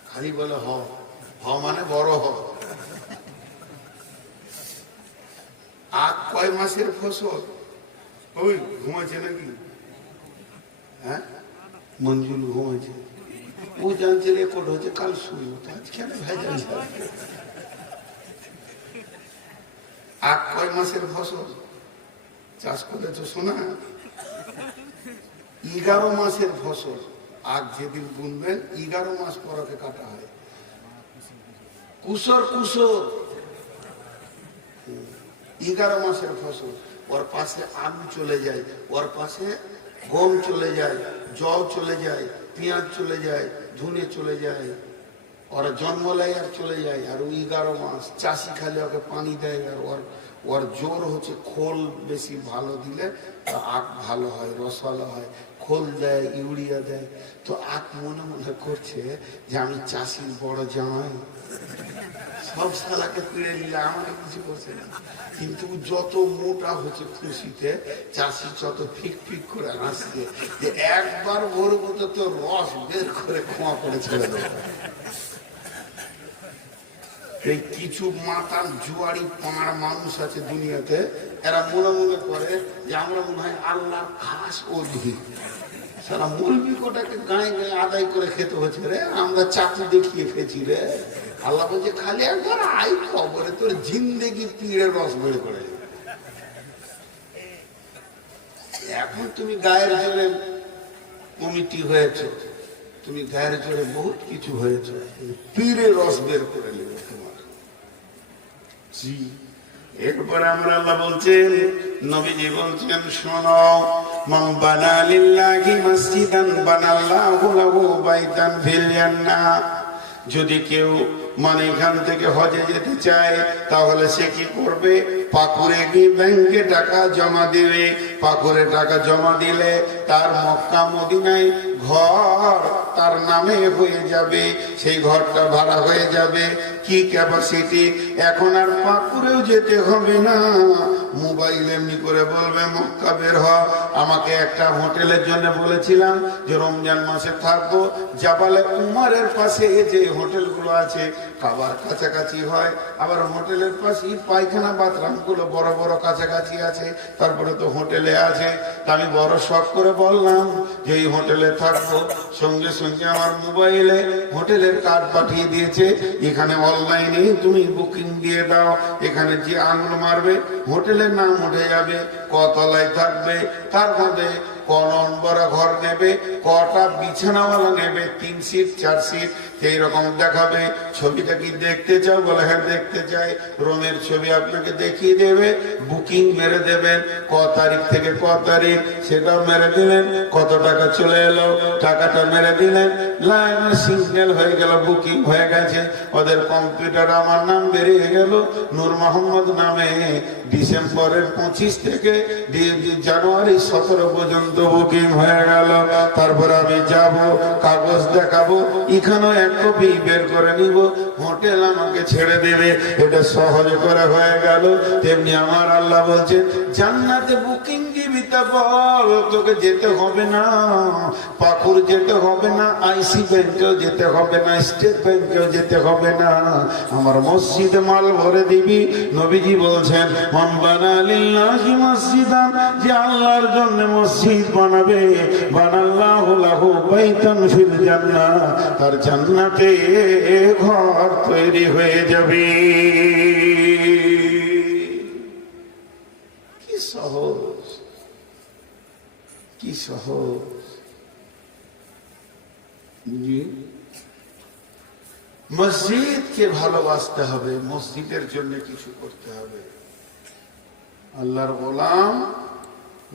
খালি বলে হ, হ মানে বড় হ। আখ কয় মাসের ফসল? ওই ঘুমাচ্ছে নাকি? হ্যাঁ, মঞ্জুল ঘুমাচ্ছে, ও জানছে রেকর্ড হচ্ছে, কাল শুরু, আজ কেন ভেজাল? আখ কয় মাসের ফসল চাষ করেছো শোনা? 11 মাসের ফসল। আখ যেদিন বুনবেন 11 মাস পর ওকে কাটা হয়। কুসর কুসর 11 মাসের ফসল। ওর পাশে আলু চলে যায়, ওর পাশে গম চলে যায়, জল চলে যায়, পেঁয়াজ চলে যায়, ধনে চলে যায়, ওরা জন্মলাই আর চলে যায়। আর 11 মাস চাষি খালি ওকে পানি দেয়। আর ওর জোর হচ্ছে খোল বেশি ভালো দিলে আখ ভালো হয়, রসালো হয়। খোল দেয়, ইউরিয়া দেয়। তো আখ মনে মনে করছে যে আমি চাষির বড় জামাই, সব শালাকে পিড়ে নিলে আমাকে কিছু করছে না। কিন্তু যত মোটা হচ্ছে খুশিতে, চাষি যত ফিক ফিক করে হাসছে যে একবার ওর মতো তো রস বের করে ক্ষমা করে ছেড়ে দেবে। এই কিছু মাতাল জুয়ারি পাঁড় মানুষ আছে দুনিয়াতে, এরা মনে মনে করে যে আমরা মনে হয় আল্লাহর খাস অধি। সারা মুরগি কোটাকে গায়ে গায়ে আদায় করে খেতে হচ্ছে রে, আমরা চাকু দেখিয়ে খেয়েছি রে। আল্লাহ বলছে খালি একবার আই খবরে তোর জিন্দেগি পিড়ে রস বের করে। এখন তুমি গায়ের জোরে কমিটি হয়েছ, তুমি গায়ের জোরে বহুত কিছু হয়েছ, পিড়ে রস বের করে নেবে তোমার। জি, এরপরে আমরা আল্লাহ বলছেন, নবীজি বলছেন, শোনো, মান বানা লিল্লাহি মসজিদান বানাল্লাহু লাহু বাইতান ফিল জান্নাহ। যদি কেউ মানে এখান থেকে হজে যেতে চায়, তাহলে সে কি করবে? পাকুড়ে গিয়ে ব্যাংকে টাকা জমা দেবে। পাকুড়ে টাকা জমা দিলে তার মক্কা মদিনায় ঘর তার নামে হয়ে যাবে, সেই ঘরটা ভাড়া হয়ে যাবে। কি ক্যাপাসিটি? এখন আর পাকুড়েও যেতে হবে না, মোবাইল এমনি করে বলবে মক্কা বের হ। আমাকে একটা হোটেলের জন্য বলেছিলাম যে রমজান মাসে থাকবো, জাবালে উমারের পাশে যে হোটেলগুলো আছে খাবার কাছাকাছি হয়, আবার হোটেলের পাশে পায়খানা বাথরুম গুলো বড় বড় কাছাকাছি আছে, তারপরে তো হোটেলে আছে। আমি বড় শখ করে বললাম যে এই হোটেলে থাকবো। সঙ্গে সঙ্গে আমার মোবাইলে হোটেলের কার্ড পাঠিয়ে দিয়েছে, এখানে অনলাইনে তুমি বুকিং দিয়ে দাও, এখানে যে আঙুল মারবে হোটেলের নাম উঠে যাবে, কতলায় থাকবে, তার মধ্যে ক নম্বর ঘর নেবে, কটা বিছানাওয়ালা নেবে, 3 সিট 4 সিট এইরকম দেখাবে। ছবিটা কি দেখতে চাও? বলে হ্যাঁ দেখতে চাই। রুমের ছবি আপনাকে দেখিয়ে দেবে, বুকিং মেরে দেবেন, ক তারিখ থেকে ক তারিখ সেটাও মেরে দিলেন, কত টাকা চলে এলো টাকাটা মেরে দিলেন, লাইন সিগন্যাল হয়ে গেল, বুকিং হয়ে গেছে। ওদের কম্পিউটার আমার নাম বেরিয়ে গেল নূর মোহাম্মদ নামে। ডিসেম্বরের 25 থেকে জানুয়ারি 17 পর্যন্ত বুকিং হয়ে গেল। তারপর আমি যাব, কাগজ দেখাবো, এখানেও এক কপি বের করে নিব, হোটেল আমাকে ছেড়ে দেবে, এটা সহজ করে হয়ে গেল। তেমনি আমার আল্লাহ বলছেন জান্নাতে বুকিং দিবি, তা বল তোকে যেতে হবে না, পাকুর যেতে হবে না, আইসি ব্যাংকেও যেতে হবে না, স্টেট ব্যাংকেও যেতে হবে না, আমার মসজিদে মাল ভরে দিবি। নবীজি বলছেন মান বানা লিল্লাহি মসজিদান, যে আল্লাহর জন্য মসজিদ বানাবে, বানাল্লাহু লাহু বাইতান ফিল জান্নাহ, তার জান্নাতে ঘর তৈরি হয়ে যাবে। কি সহজ, কি সহজ। মসজিদকে ভালোবাসতে হবে, মসজিদের জন্য কিছু করতে হবে। আল্লাহর গোলাম,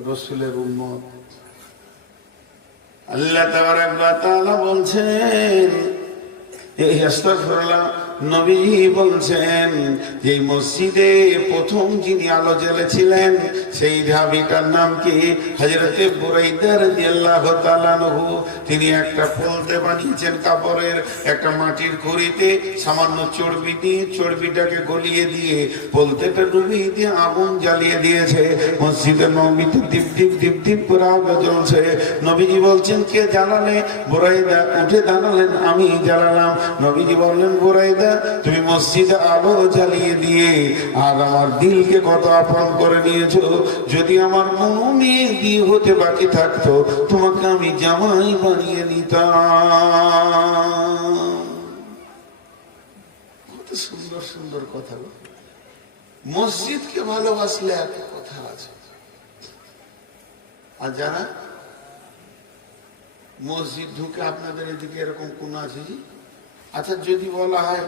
রসুলের উম্মত। আল্লাহ তাবারাক ওয়া তাআলা বলছেন, এই আস্তাগফিরুল্লাহ, নবীজি বলছেন যে মসজিদে প্রথম যিনি আলো জ্বেলেছিলেন সেই সাহাবীটার নাম কি? হযরতে বুরাইদা রাদিয়াল্লাহু তাআলা আনহু। তিনি একটা পলতে বানিয়েছেন কাপড়ের, একটা মাটির কুড়িতে সামান্য চর্বি দিয়ে চর্বিটাকে গলিয়ে দিয়ে পলতেটা ডুবিয়ে দিয়ে আগুন জ্বালিয়ে দিয়েছে। মসজিদের নববীতে দীপ দীপ দীপ দীপ করে আলো জ্বলছে। নবীজি বলছেন কে জ্বালালে? বুরাইদা উঠে দাঁড়ালেন, আমি জ্বালালাম। নবীজি বললেন বুরাইদা তুমি মসজিদে আলো জ্বালিয়ে দিয়ে আর আমার দিলকে কত আপন করে নিয়েছো। যদি আমার মুমিন বিয়ে হতে বাকি থাকতো তোমাকে আমি জামাই বানিয়ে নিতাম। কত সুন্দর সুন্দর কথা। মসজিদকে ভালোবাসলে একটা কথা আছে। আর যারা মসজিদ ঢুকে, আপনাদের এদিকে এরকম কোন আছে? আচ্ছা, যদি বলা হয়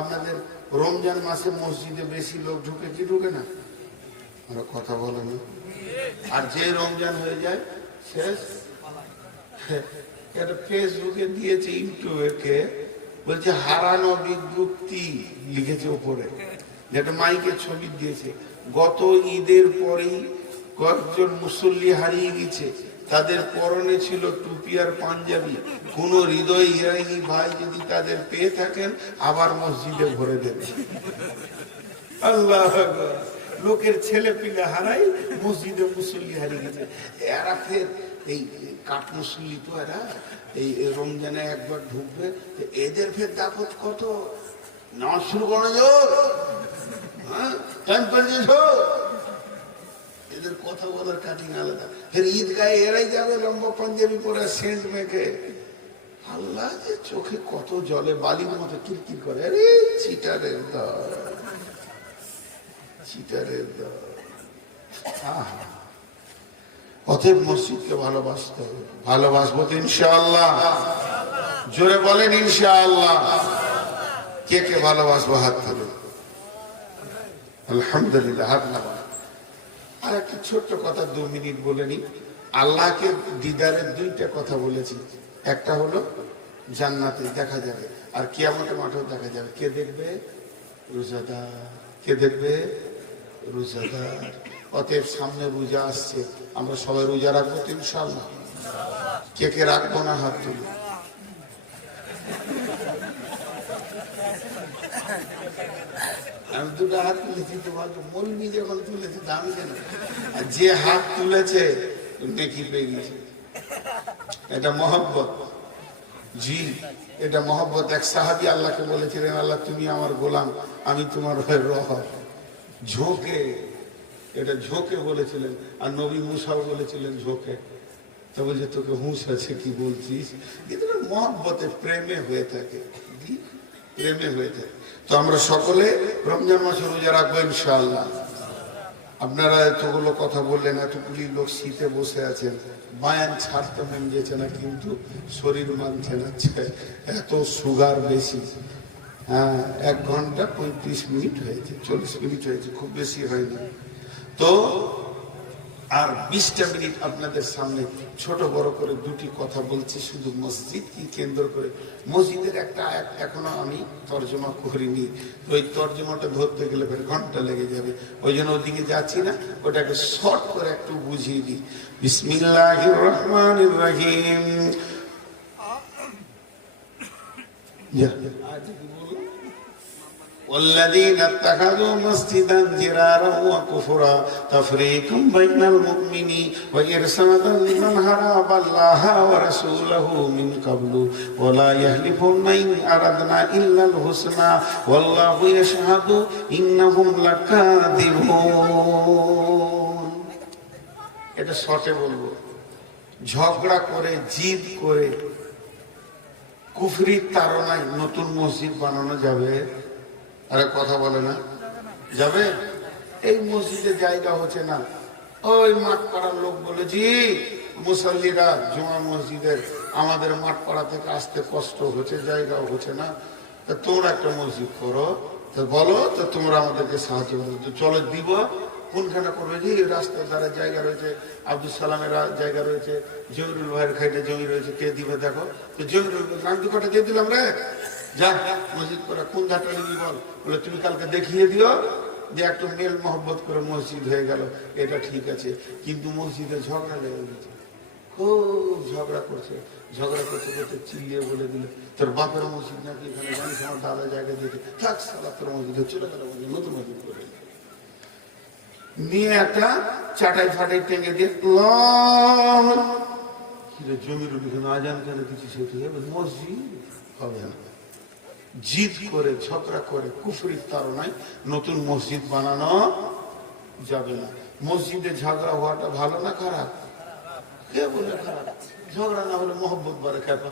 আপনাদের রমজান মাসে মসজিদে বেশি লোক ঢুকে কি ঢুকে না? ওরা কথা বলে না। আর যে রমজান হয়ে যায় শেষ, এটা ফেসবুকে দিয়েছে, ইউটিউবে বলছে হারানো বিজ্ঞপ্তি লিখেছে উপরে, যেটা মাইকের ছবি দিয়েছে। গত ঈদের পরেই কয়েকজন মুসল্লি হারিয়ে গেছে, তাদের পরনে ছিল টুপি আর পাঞ্জাবি। কোন হৃদয় ইরানি ভাই যদি তাদের পেয়ে থাকেন আবার মসজিদে ভরে দেবে। আল্লাহ, লোকের ছেলে পিলে হারাই, মসজিদে মুসল্লি হারিয়ে গেছে। এরা ফের এই কাঠ মুসল্লি তো এরা এই রমজানে একবার ঢুকবে, এদের ফের দাপত কত। নামাজ শুরু করে এদের কথা বলার কাটিং আলাদা। ফের ঈদগাহে এরাই যাবে লম্বা পাঞ্জাবি পরে সেন্ট মেখে। আল্লাহ, যে চোখে কত জলে বালির মতো কিরকির করে। আরে চিটারের দল, চিটারের দল। অতএব মসজিদকে ভালোবাসতে হবে। ভালোবাসবো তো ইনশাআল্লাহ। জোরে বলেন ইনশাআল্লাহ। কে কে ভালোবাসবো হাত তুলে। আলহামদুলিল্লাহ, হাত নামান। আর একটা ছোট্ট কথা 2 মিনিট বলে নি। আল্লাহকে দিদারের 2টা কথা বলেছি। একটা হলো জান্নাতে দেখা যাবে, আর কিয়ামতের মাঠেও দেখা যাবে। কে দেখবে? রোজাদার। কে দেখবে? রোজাদার। অতএব সামনে রোজা আসছে, আমরা সবাই রোজা রাখবো তো ইনশাআল্লাহ। কে কে রাখবো না হাত তুলি। আমি 2টা হাত তুলেছি, তোমাকে মলবি যখন তুলেছি দাম কেন? যে হাত তুলেছে নেকি পেয়ে গেছে। এটা মহব্বত। জি, এটা মহব্বত। এক সাহাবী আল্লাহকে বলেছিলেন, আল্লাহ তুমি আমার গোলাম, আমি তোমার রহ। ঝোঁকে, এটা ঝোঁকে বলেছিলেন। আর নবী মুসাও বলেছিলেন ঝোঁকে। তো বলছে তোকে হুঁশ আছে কি বলছিস? কিন্তু মহব্বতে, প্রেমে হয়ে থাকে, প্রেমে হয়ে থাকে। তো আমরা সকলে রমজান মাসে রোজা রাখবো ইনশাআল্লাহ। আপনারা এতগুলো কথা বললেন, এতগুলি লোক শীতে বসে আছেন, বায়ান ছাড়তে মন যেছে না, কিন্তু শরীর মানছে না, এত সুগার বেশি। হ্যাঁ, 1 ঘন্টা 35 মিনিট হয়েছে, 40 মিনিট হয়েছে, খুব বেশি হয়নি। তো আর 20টা মিনিট আপনাদের সামনে ছোট বড় করে 2টি কথা বলছি, শুধু মসজিদ কি কেন্দ্র করে। মসজিদের একটা আয়াত এখনো আমি তর্জমা করিনি, ওই তর্জমাটা ধরতে গেলে ফের ঘন্টা লেগে যাবে, ওই জন্য ওদিকে যাচ্ছি না। ওটাকে শর্ট করে একটু বুঝিয়ে দিই। বিসমিল্লাহির রহমানির রহিম। والذين اتخذوا مسجدا ضرارا وكفرا تفريقا بين المؤمنين وإرشادا لمن حارب الله ورسوله من قبل ولا يحلفون إن أردنا إلا الحسنى والله يشهد إنهم لكاذبون. এটা শর্টে বলবো, ঝগড়া করে জিদ করে কুফরির তাড়নায় নতুন মসজিদ বানানো যাবে? আরে কথা বলে না, যাবে? এই মসজিদে জায়গা হচ্ছে না, ওই মাঠ পাড়ার লোক বলে জি মুসল্লিরা জুমা মসজিদের আমাদের মাঠ পাড়া থেকে আসতে কষ্ট হচ্ছে, জায়গাও হচ্ছে না, তা তোমরা একটা মসজিদ করো, তো বলো তো তোমরা আমাদেরকে সাহায্য করো, তো চলো দিব। কোনখানে করবে? যে রাস্তার ধারে জায়গা রয়েছে, আব্দুল সালামের জায়গা রয়েছে, জমিরুল ভাইয়ের খাইটে জমি রয়েছে, কে দিবে দেখো। তো জমিরুল নাম দু কটা দিয়ে দিলাম রে, যা মসজিদ করা, কোন ধারটা নিবি বল। বলে তুমি কালকে দেখিয়ে দিও যে একটু মেল মহব্বত করে মসজিদ হয়ে গেল, এটা ঠিক আছে। কিন্তু মসজিদে ঝগড়া লেগে গেছে, খুব ঝগড়া করছে, ঝগড়া করতে করতে চিল্লিয়ে বলে দিল তোর বাপের মসজিদ নাকি এখানে, জানিস আমার দাদা জায়গা দিয়েছে, থাক সালা তোর মসজিদে চলে গেল, নতুন মসজিদ করে নিয়ে একটা চাটাই ফাটাই টেঙ্গে দিয়ে জমির আজান কেন কিছু সেটি মসজিদ হবে না। জিদ করে ঝগড়া করে কুফরির তাড়নায় নতুন মসজিদ বানানো যাবে না। মসজিদে ঝগড়া হওয়াটা ভালো না খারাপ? কে বলে খারাপ? ঝগড়া না হলে মহব্বত বাড়ে। খেপা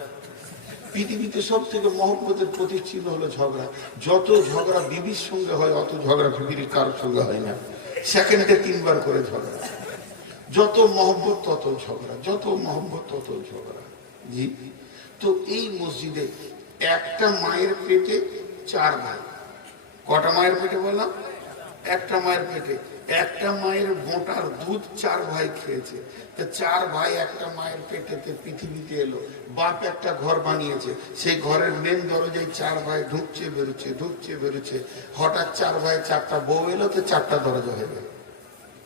পৃথিবীতে সব থেকে মহব্বতের প্রতীক চিহ্ন হলো ঝগড়া। যত ঝগড়া বিবির সঙ্গে হয় অত ঝগড়া পৃথিবীর কারোর সঙ্গে হয় না। সেকেন্ডে 3 বার করে ঝগড়া। যত মহব্বত তত ঝগড়া, যত মহব্বত তত ঝগড়া। জি, তো এই মসজিদে একটা মায়ের পেটে 4 ভাই। কটা মায়ের পেটে বললাম? একটা মায়ের পেটে, একটা মায়ের বোঁটার দুধ 4 ভাই খেয়েছে। তো 4 ভাই একটা মায়ের পেটেতে পৃথিবীতে এলো। বাপ একটা ঘর বানিয়েছে, সেই ঘরের মেন দরজায় 4 ভাই ঢুকছে বেরোচ্ছে, ঢুকছে বেরোচ্ছে। হঠাৎ 4 ভাই 4টা বউ এলো, তো 4টা দরজা হয়ে গেল।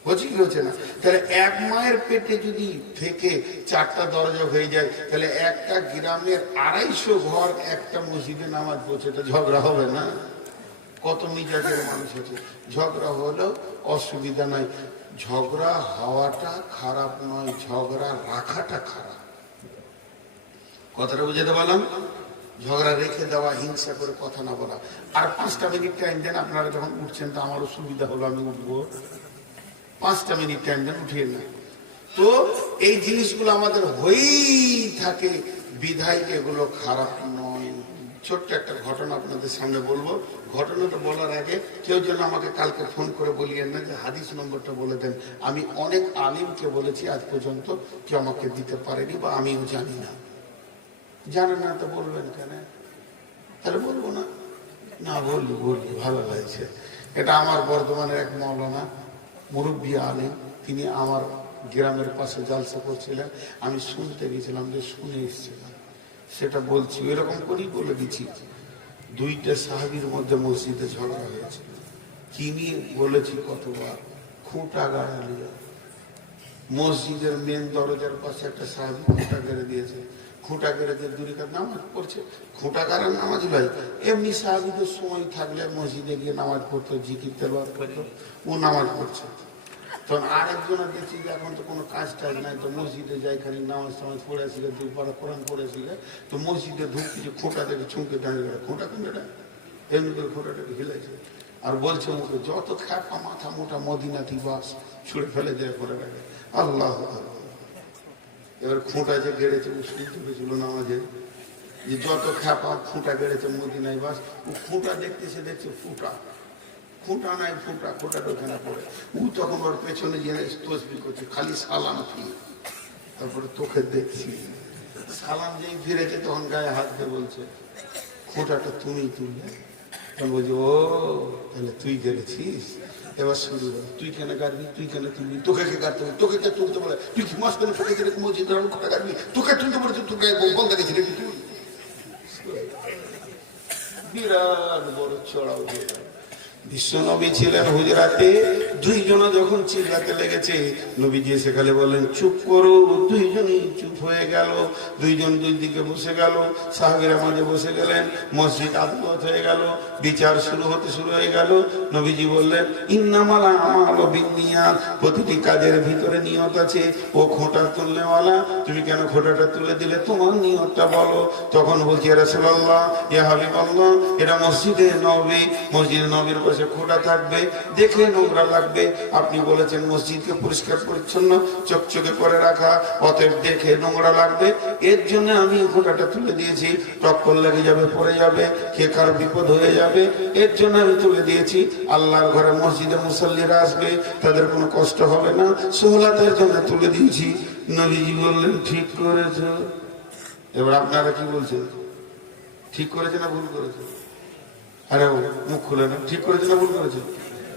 বুঝি কি হচ্ছে না? তাহলে এক মায়ের পেটে যদি থেকে 4টা দরজা হয়ে যায়, তাহলে একটা গ্রামের 250 ঘর একটা মসজিদে নামাজ পড়ছে, এটা ঝগড়া হবে না? কত মিজাজের মানুষ আছে, ঝগড়া হলেও অসুবিধা নাই। ঝগড়া হওয়াটা খারাপ নয়, ঝগড়া রাখাটা খারাপ। কথাটা বুঝাতে পারলাম? ঝগড়া রেখে দেওয়া, হিংসা করে কথা না বলা। আর 5টা মিনিট টাইম দেন, আপনারা যখন উঠছেন তো আমারও সুবিধা হলো, আমি উঠবো। 5টা মিনিট টাইম দেন, উঠিয়ে না। তো এই জিনিসগুলো আমাদের হয়েই থাকে, বিধায় এগুলো খারাপ নয়। ছোট্ট একটা ঘটনা আপনাদের সামনে বলবো। ঘটনাটা বলার আগে কেউ যেন আমাকে কালকে ফোন করে বলিয়েন না যে হাদিস নম্বরটা বলে দেন। আমি অনেক আলিমকে বলেছি, আজ পর্যন্ত কেউ আমাকে দিতে পারেনি, বা আমিও জানি না। জানেন না তো বলবেন কেন? তাহলে বলবো না? না বললি বললি, ভালো লাগছে। এটা আমার বর্ধমানের এক মৌলানা মুরব্বী আলিম, তিনি আমার গ্রামের পাশে জালসা করছিলেন, আমি শুনতে গেছিলাম, যে শুনে এসেছিলাম সেটা বলছি। এরকম করেই বলে দিচ্ছি। 2টা সাহাবীর মধ্যে মসজিদে ঝগড়া হয়েছে। কি নিয়ে বলেছি কতবার? খুঁটা গাড়া নিয়ে। মসজিদের মেন দরজার পাশে একটা সাহাবী খুঁটা গেড়ে দিয়েছে। খুঁটা গেড়ে দিয়ে 2 রাকাত নামাজ পড়ছে। খুঁটা গাড়ার নামাজ ভাই, এমনি সাহাবীদের সময় থাকলে মসজিদে গিয়ে নামাজ পড়তো, জিকির তেলাওয়াত করতো, ও নামাজ পড়ছে। তখন আরেকজনের দেখছি যে এখন তো কোনো কাজ টাজ নাই, তো মসজিদে যাই খালি নামাজ টামাজ পড়েছিল, 2 পারা কোরআন পড়েছিল, তো মসজিদে ঢুকছে, যে খোঁটা থেকে ছুঁকে দাঁড়িয়ে গেল, খোঁটা কোনটা এমনি করে খোঁটাটাকে হিলাইছে। আর বলছে মুখে, যত খ্যাপা মাথা মোটা মদিনাথি বাস ছুঁড়ে ফেলে দেয় খোঁটাটাকে। আল্লাহ। এবার খুঁটা যে গেড়েছে, ও শুনতে পেয়েছিল নামাজে, যে যত খ্যাপা খুঁটা গেড়েছে মদিনায় বাস। ও খুঁটা দেখতেছে, দেখছে ফুটা, খুঁটা নাই ফুটা, খোঁটাটা ওখানে পড়ে। ও তখন ওর পেছনে গিয়ে তসবিহ করছে, খালি সালাম ফিরে। তারপরে তোকে দেখছি সালাম যেই ফিরেছে, তখন গায়ে হাত দিয়ে বলছে, খোঁটাটা তুমি তুললে? তখন বলছে, ও তাহলে তুই গেড়েছিস, এবার শুরু হয়, তুই কেন গাড়বি, তুই কেন তুলবি, তোকে কে গাড়তে হবে, তোকে কে তুলতে বলে, তুই কি মাস করে তোকে গেলে মসজিদ খোঁটা গাড়বি, তোকে তুলতে বলেছে, তোকে বলতে গেছি নাকি তুই? বিরাট বড় চড়াও দিয়ে বিশ্ব নবী ছিলেন হুজরাতে, দুইজনা যখন চিল্লাতে লেগেছে নবীজি সেখানে বলেন চুপ করো, দুইজনই চুপ হয়ে গেল, দুইজন দুই দিকে বসে গেল, সাহাবীরা মাঝে বসে গেলেন, মসজিদ আদালত হয়ে গেল, বিচার শুরু হয়ে গেল। নবীজি বললেন ইন্নামাল আমালু বিন্নিয়াত, প্রতিটি কাজের ভিতরে নিয়ত আছে। ও খোঁটা তুলনেওয়ালা, তুমি কেন খোঁটাটা তুলে দিলে, তোমার নিয়তটা বলো। তখন বলছি ইয়া রাসূলুল্লাহ, ইয়া হাবিবাল্লাহ, এটা মসজিদে নববী, মসজিদে নবীর পাশে খোঁটা থাকবে, দেখে নোংরা লাগবে। আপনি বলেছেন মসজিদকে পরিষ্কার পরিচ্ছন্ন চকচকে করে রাখা, অতএব দেখে নোংরা লাগবে, এর জন্য আমি খোঁটাটা তুলে দিয়েছি। টক্কর লেগে যাবে, পড়ে যাবে, কে কার বিপদ হয়ে যাবে, এর জন্য আমি তুলে দিয়েছি। আল্লাহর ঘরে মসজিদে মুসল্লিরা আসবে, তাদের কোনো কষ্ট হবে না, সোহলাতের জন্য তুলে দিয়েছি। নবীজি বললেন ঠিক করেছ। এবার আপনারা কি বলছেন, ঠিক করেছে না ভুল করেছে? আরে মুখ খুলে না, ঠিক করেছে না ভুল করেছে?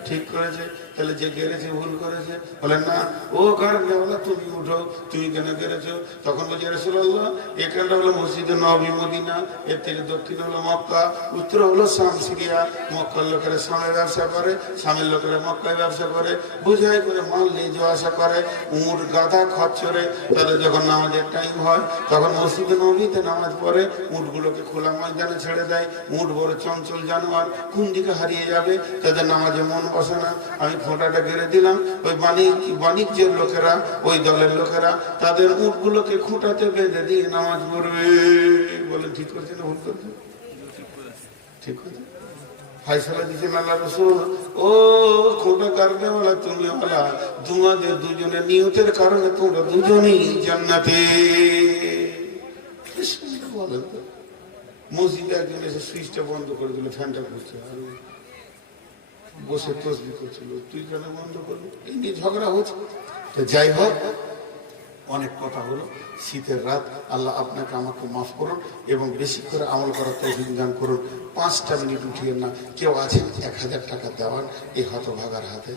ঠিক করেছে। তাহলে যে গেড়েছে ভুল করেছে? বলেন না, ও কারণে তুমি উঠো, তুমি কেন গেড়েছো? তখন বলছি রাসূলুল্লাহ, এখানটা হলো মসজিদে নববী মদিনা, এর থেকে দক্ষিণ হলো মক্কা, উত্তর হলো শাম সিরিয়া। মক্কার লোকেরা শামের ব্যবসা করে, শামের লোকেরা মক্কায় ব্যবসা করে, বোঝাই করে মাল নিয়ে যাওয়া আসা করে, উট গাধা খচ্চরে। তাদের যখন নামাজের টাইম হয় তখন মসজিদে নববীতে নামাজ পড়ে, উটগুলোকে খোলা ময়দানে ছেড়ে দেয়। উট বড় চঞ্চল জানোয়ার, কোন দিকে হারিয়ে যাবে, তাদের নামাজে মন বসে না। আমি ফোঁটাটা গেড়ে দিলাম, ওই বাণিজ্যের লোকেরা, ওই দলের লোকেরা তাদের উটগুলোকে খুঁটাতে বেঁধে দিয়ে নামাজ পড়বে। বলেন ঠিক করছে না ভুল করছে? ঠিক করছে। ফাইসালা দিচ্ছেন আল্লাহ রাসূল, ও খোঁটা কাটনেওয়ালা তুলনেওয়ালা, তোমাদের দুজনের নিয়তের কারণে তোমরা দুজনেই জান্নাতে। বলেন তো, মসজিদে একজন এসে সুইচটা বন্ধ করে দিল, ফ্যানটা ঘুরছে, বসে তসবিহ করছিল, তুই কেন বন্ধ করলি? এই নিয়ে ঝগড়া হচ্ছে। তো যাই হোক, অনেক কথা হলো। শীতের রাত, আল্লাহ আপনাকে আমাকে মাফ করুন এবং বেশি করে আমল করার তৌফিক দান করুন। 5টা মিনিট উঠিয়ে না, কেউ আছেন 1000 টাকা দেওয়ার এই হতভাগার হাতে?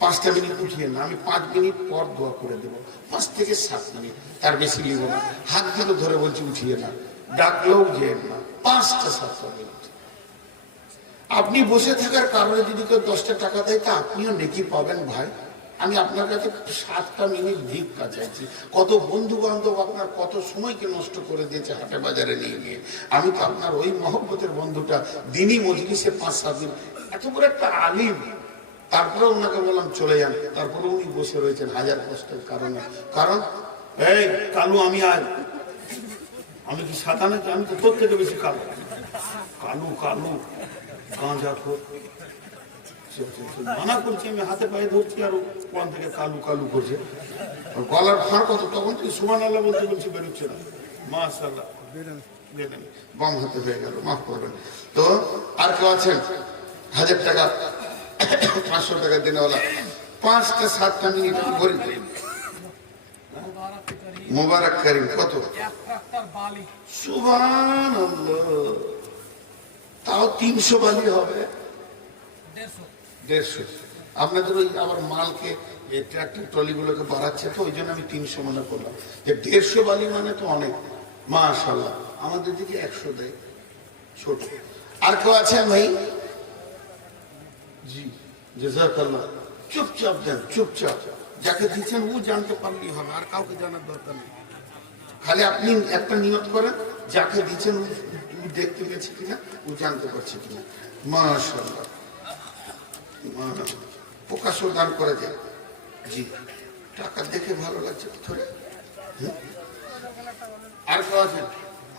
5টা মিনিট উঠিয়ে না, আমি 5 মিনিট পর দোয়া করে দেবো, 5 থেকে 7 মিনিট, তার বেশি নিব না। হাত দুটো ধরে বলছি উঠিয়ে না, ডাকলেও যেন না, 5টা 7টা মিনিট। আপনি বসে থাকার কারণে যদি কেউ 10টা টাকা দেয় তা আপনিও নেকি পাবেন ভাই। আমি আপনার কাছে 7টা মিনিট ভিক্ষা চাইছি। কত বন্ধু বান্ধব আপনার কত সময়কে নষ্ট করে দিয়েছে হাটে বাজারে নিয়ে গিয়ে। আমি তো আপনার ওই মহব্বতের বন্ধুটা, দিনই মজলিসে 5-7 দিন, এত বড় একটা আলিম, তারপরে ওনাকে বললাম চলে যান, তারপরে উনি বসে রয়েছেন হাজার কষ্টের কারণে। কারণ এই কালু, আমি কি সাদা নাকি? আমি তো তোর থেকে বেশি কালো। কালু কালু গাঁজা খোর, মানা করছি, আমি হাতে পায়ে ধরছি, আর কোন থেকে কালু কালু করছে। গলার ফাঁড় কত, তখন থেকে সুবহানাল্লাহ বলতে বলছি, বেরোচ্ছে না। মাশাআল্লাহ, বাম হাতে হয়ে গেল, মাফ করবেন। তো আর কেউ আছেন 1000 টাকা 500 টাকা দেনেওয়ালা? 5টা 7টা মিনিট ভরে দিন। মোবারক করিম কত? সুবহানাল্লাহ, তাও 300 বালি হবে, 150। আপনাদের ওই আবার মালকে ট্রাক্টর ট্রলিগুলোকে বাড়াচ্ছে, তো ওই জন্য আমি 300 মনে করলাম, যে 150 বালি মানে তো অনেক। মাশাআল্লাহ, আমাদের দিকে 100 দেয় ছোট। আর কেউ আছে ভাই? জি জাযাকাল্লাহ। চুপচাপ দেন, চুপচাপ, যাকে দিচ্ছেন ও জানতে পারলেই হবে, আর কাউকে জানার দরকার নেই। খালি আপনি একটা নিয়ত করেন, যাকে দিচ্ছেন ও দেখতে গেছে কিনা, ও জানতে পারছে কিনা। মাশাআল্লাহ, প্রকাশ্য দান করে যায়। জি, টাকা দেখে ভালো লাগছে ধরে। আর কেউ আছেন?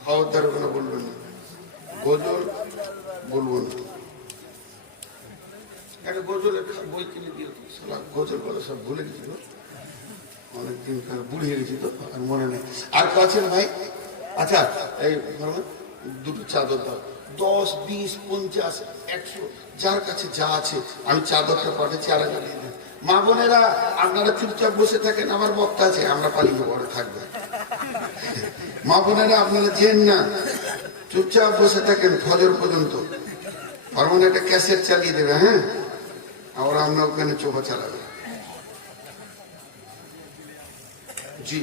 খবরদার ওখানে বলবেন না, গজল বলবো না। একটা গজলের বই কিনে দিও, গজল বলে সব ভুলে গেছি তো, অনেকদিন বুড়ি হয়ে গেছি তো, আর মনে নেই। আর কেউ আছেন ভাই? আচ্ছা, এই দুটো চাদর দাও, 10, 20, 50, 100, যার কাছে যা আছে। আমি চাদরটা পাঠাচ্ছি, আর একটা দিয়ে দেন। মা বোনেরা আপনারা চুপচাপ বসে থাকেন, আমার বক্তা আছে, আমরা পালিয়ে পরে থাকবো। মা বোনেরা আপনারা যেন না, চুপচাপ বসে থাকেন ফজর পর্যন্ত। ফরমান একটা ক্যাসেট চালিয়ে দেবে, হ্যাঁ, আর আমরা ওখানে চোখা চালাবে। জি,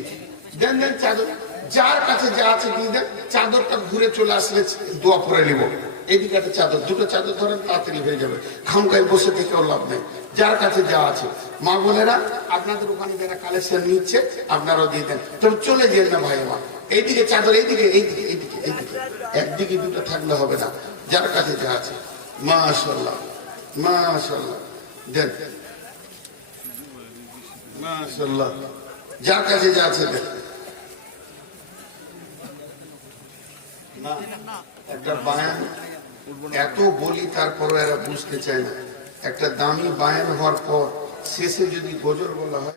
দেন দেন চাদর, যার কাছে যা আছে দিয়ে দেন। চাদরটা ঘুরে চলে আসলে দোয়া পড়ে নিব। এইদিকে একটা চাদর, দুটো চাদর ধরেন, তাড়াতাড়ি হয়ে যাবে। খামখাই বসে থেকেও লাভ নেই। যার কাছে যা আছে, মা বোনেরা আপনাদের ওখানে যারা কালেকশন নিচ্ছে আপনারাও দিয়ে দেন, তবে চলে যেন না ভাই আমার। এইদিকে চাদর, এইদিকে এইদিকে এইদিকে এইদিকে, একদিকে দুটো থাকলে হবে না। যার কাছে যা আছে, মাশাআল্লাহ মাশাআল্লাহ দেন, মাশাআল্লাহ, যার কাছে যা আছে দেন। না, একটা বায়ান এত বলি তারপরও এরা বুঝতে চায় না। একটা দামি বায়ান হওয়ার পর শেষে যদি গজল বলা হয়।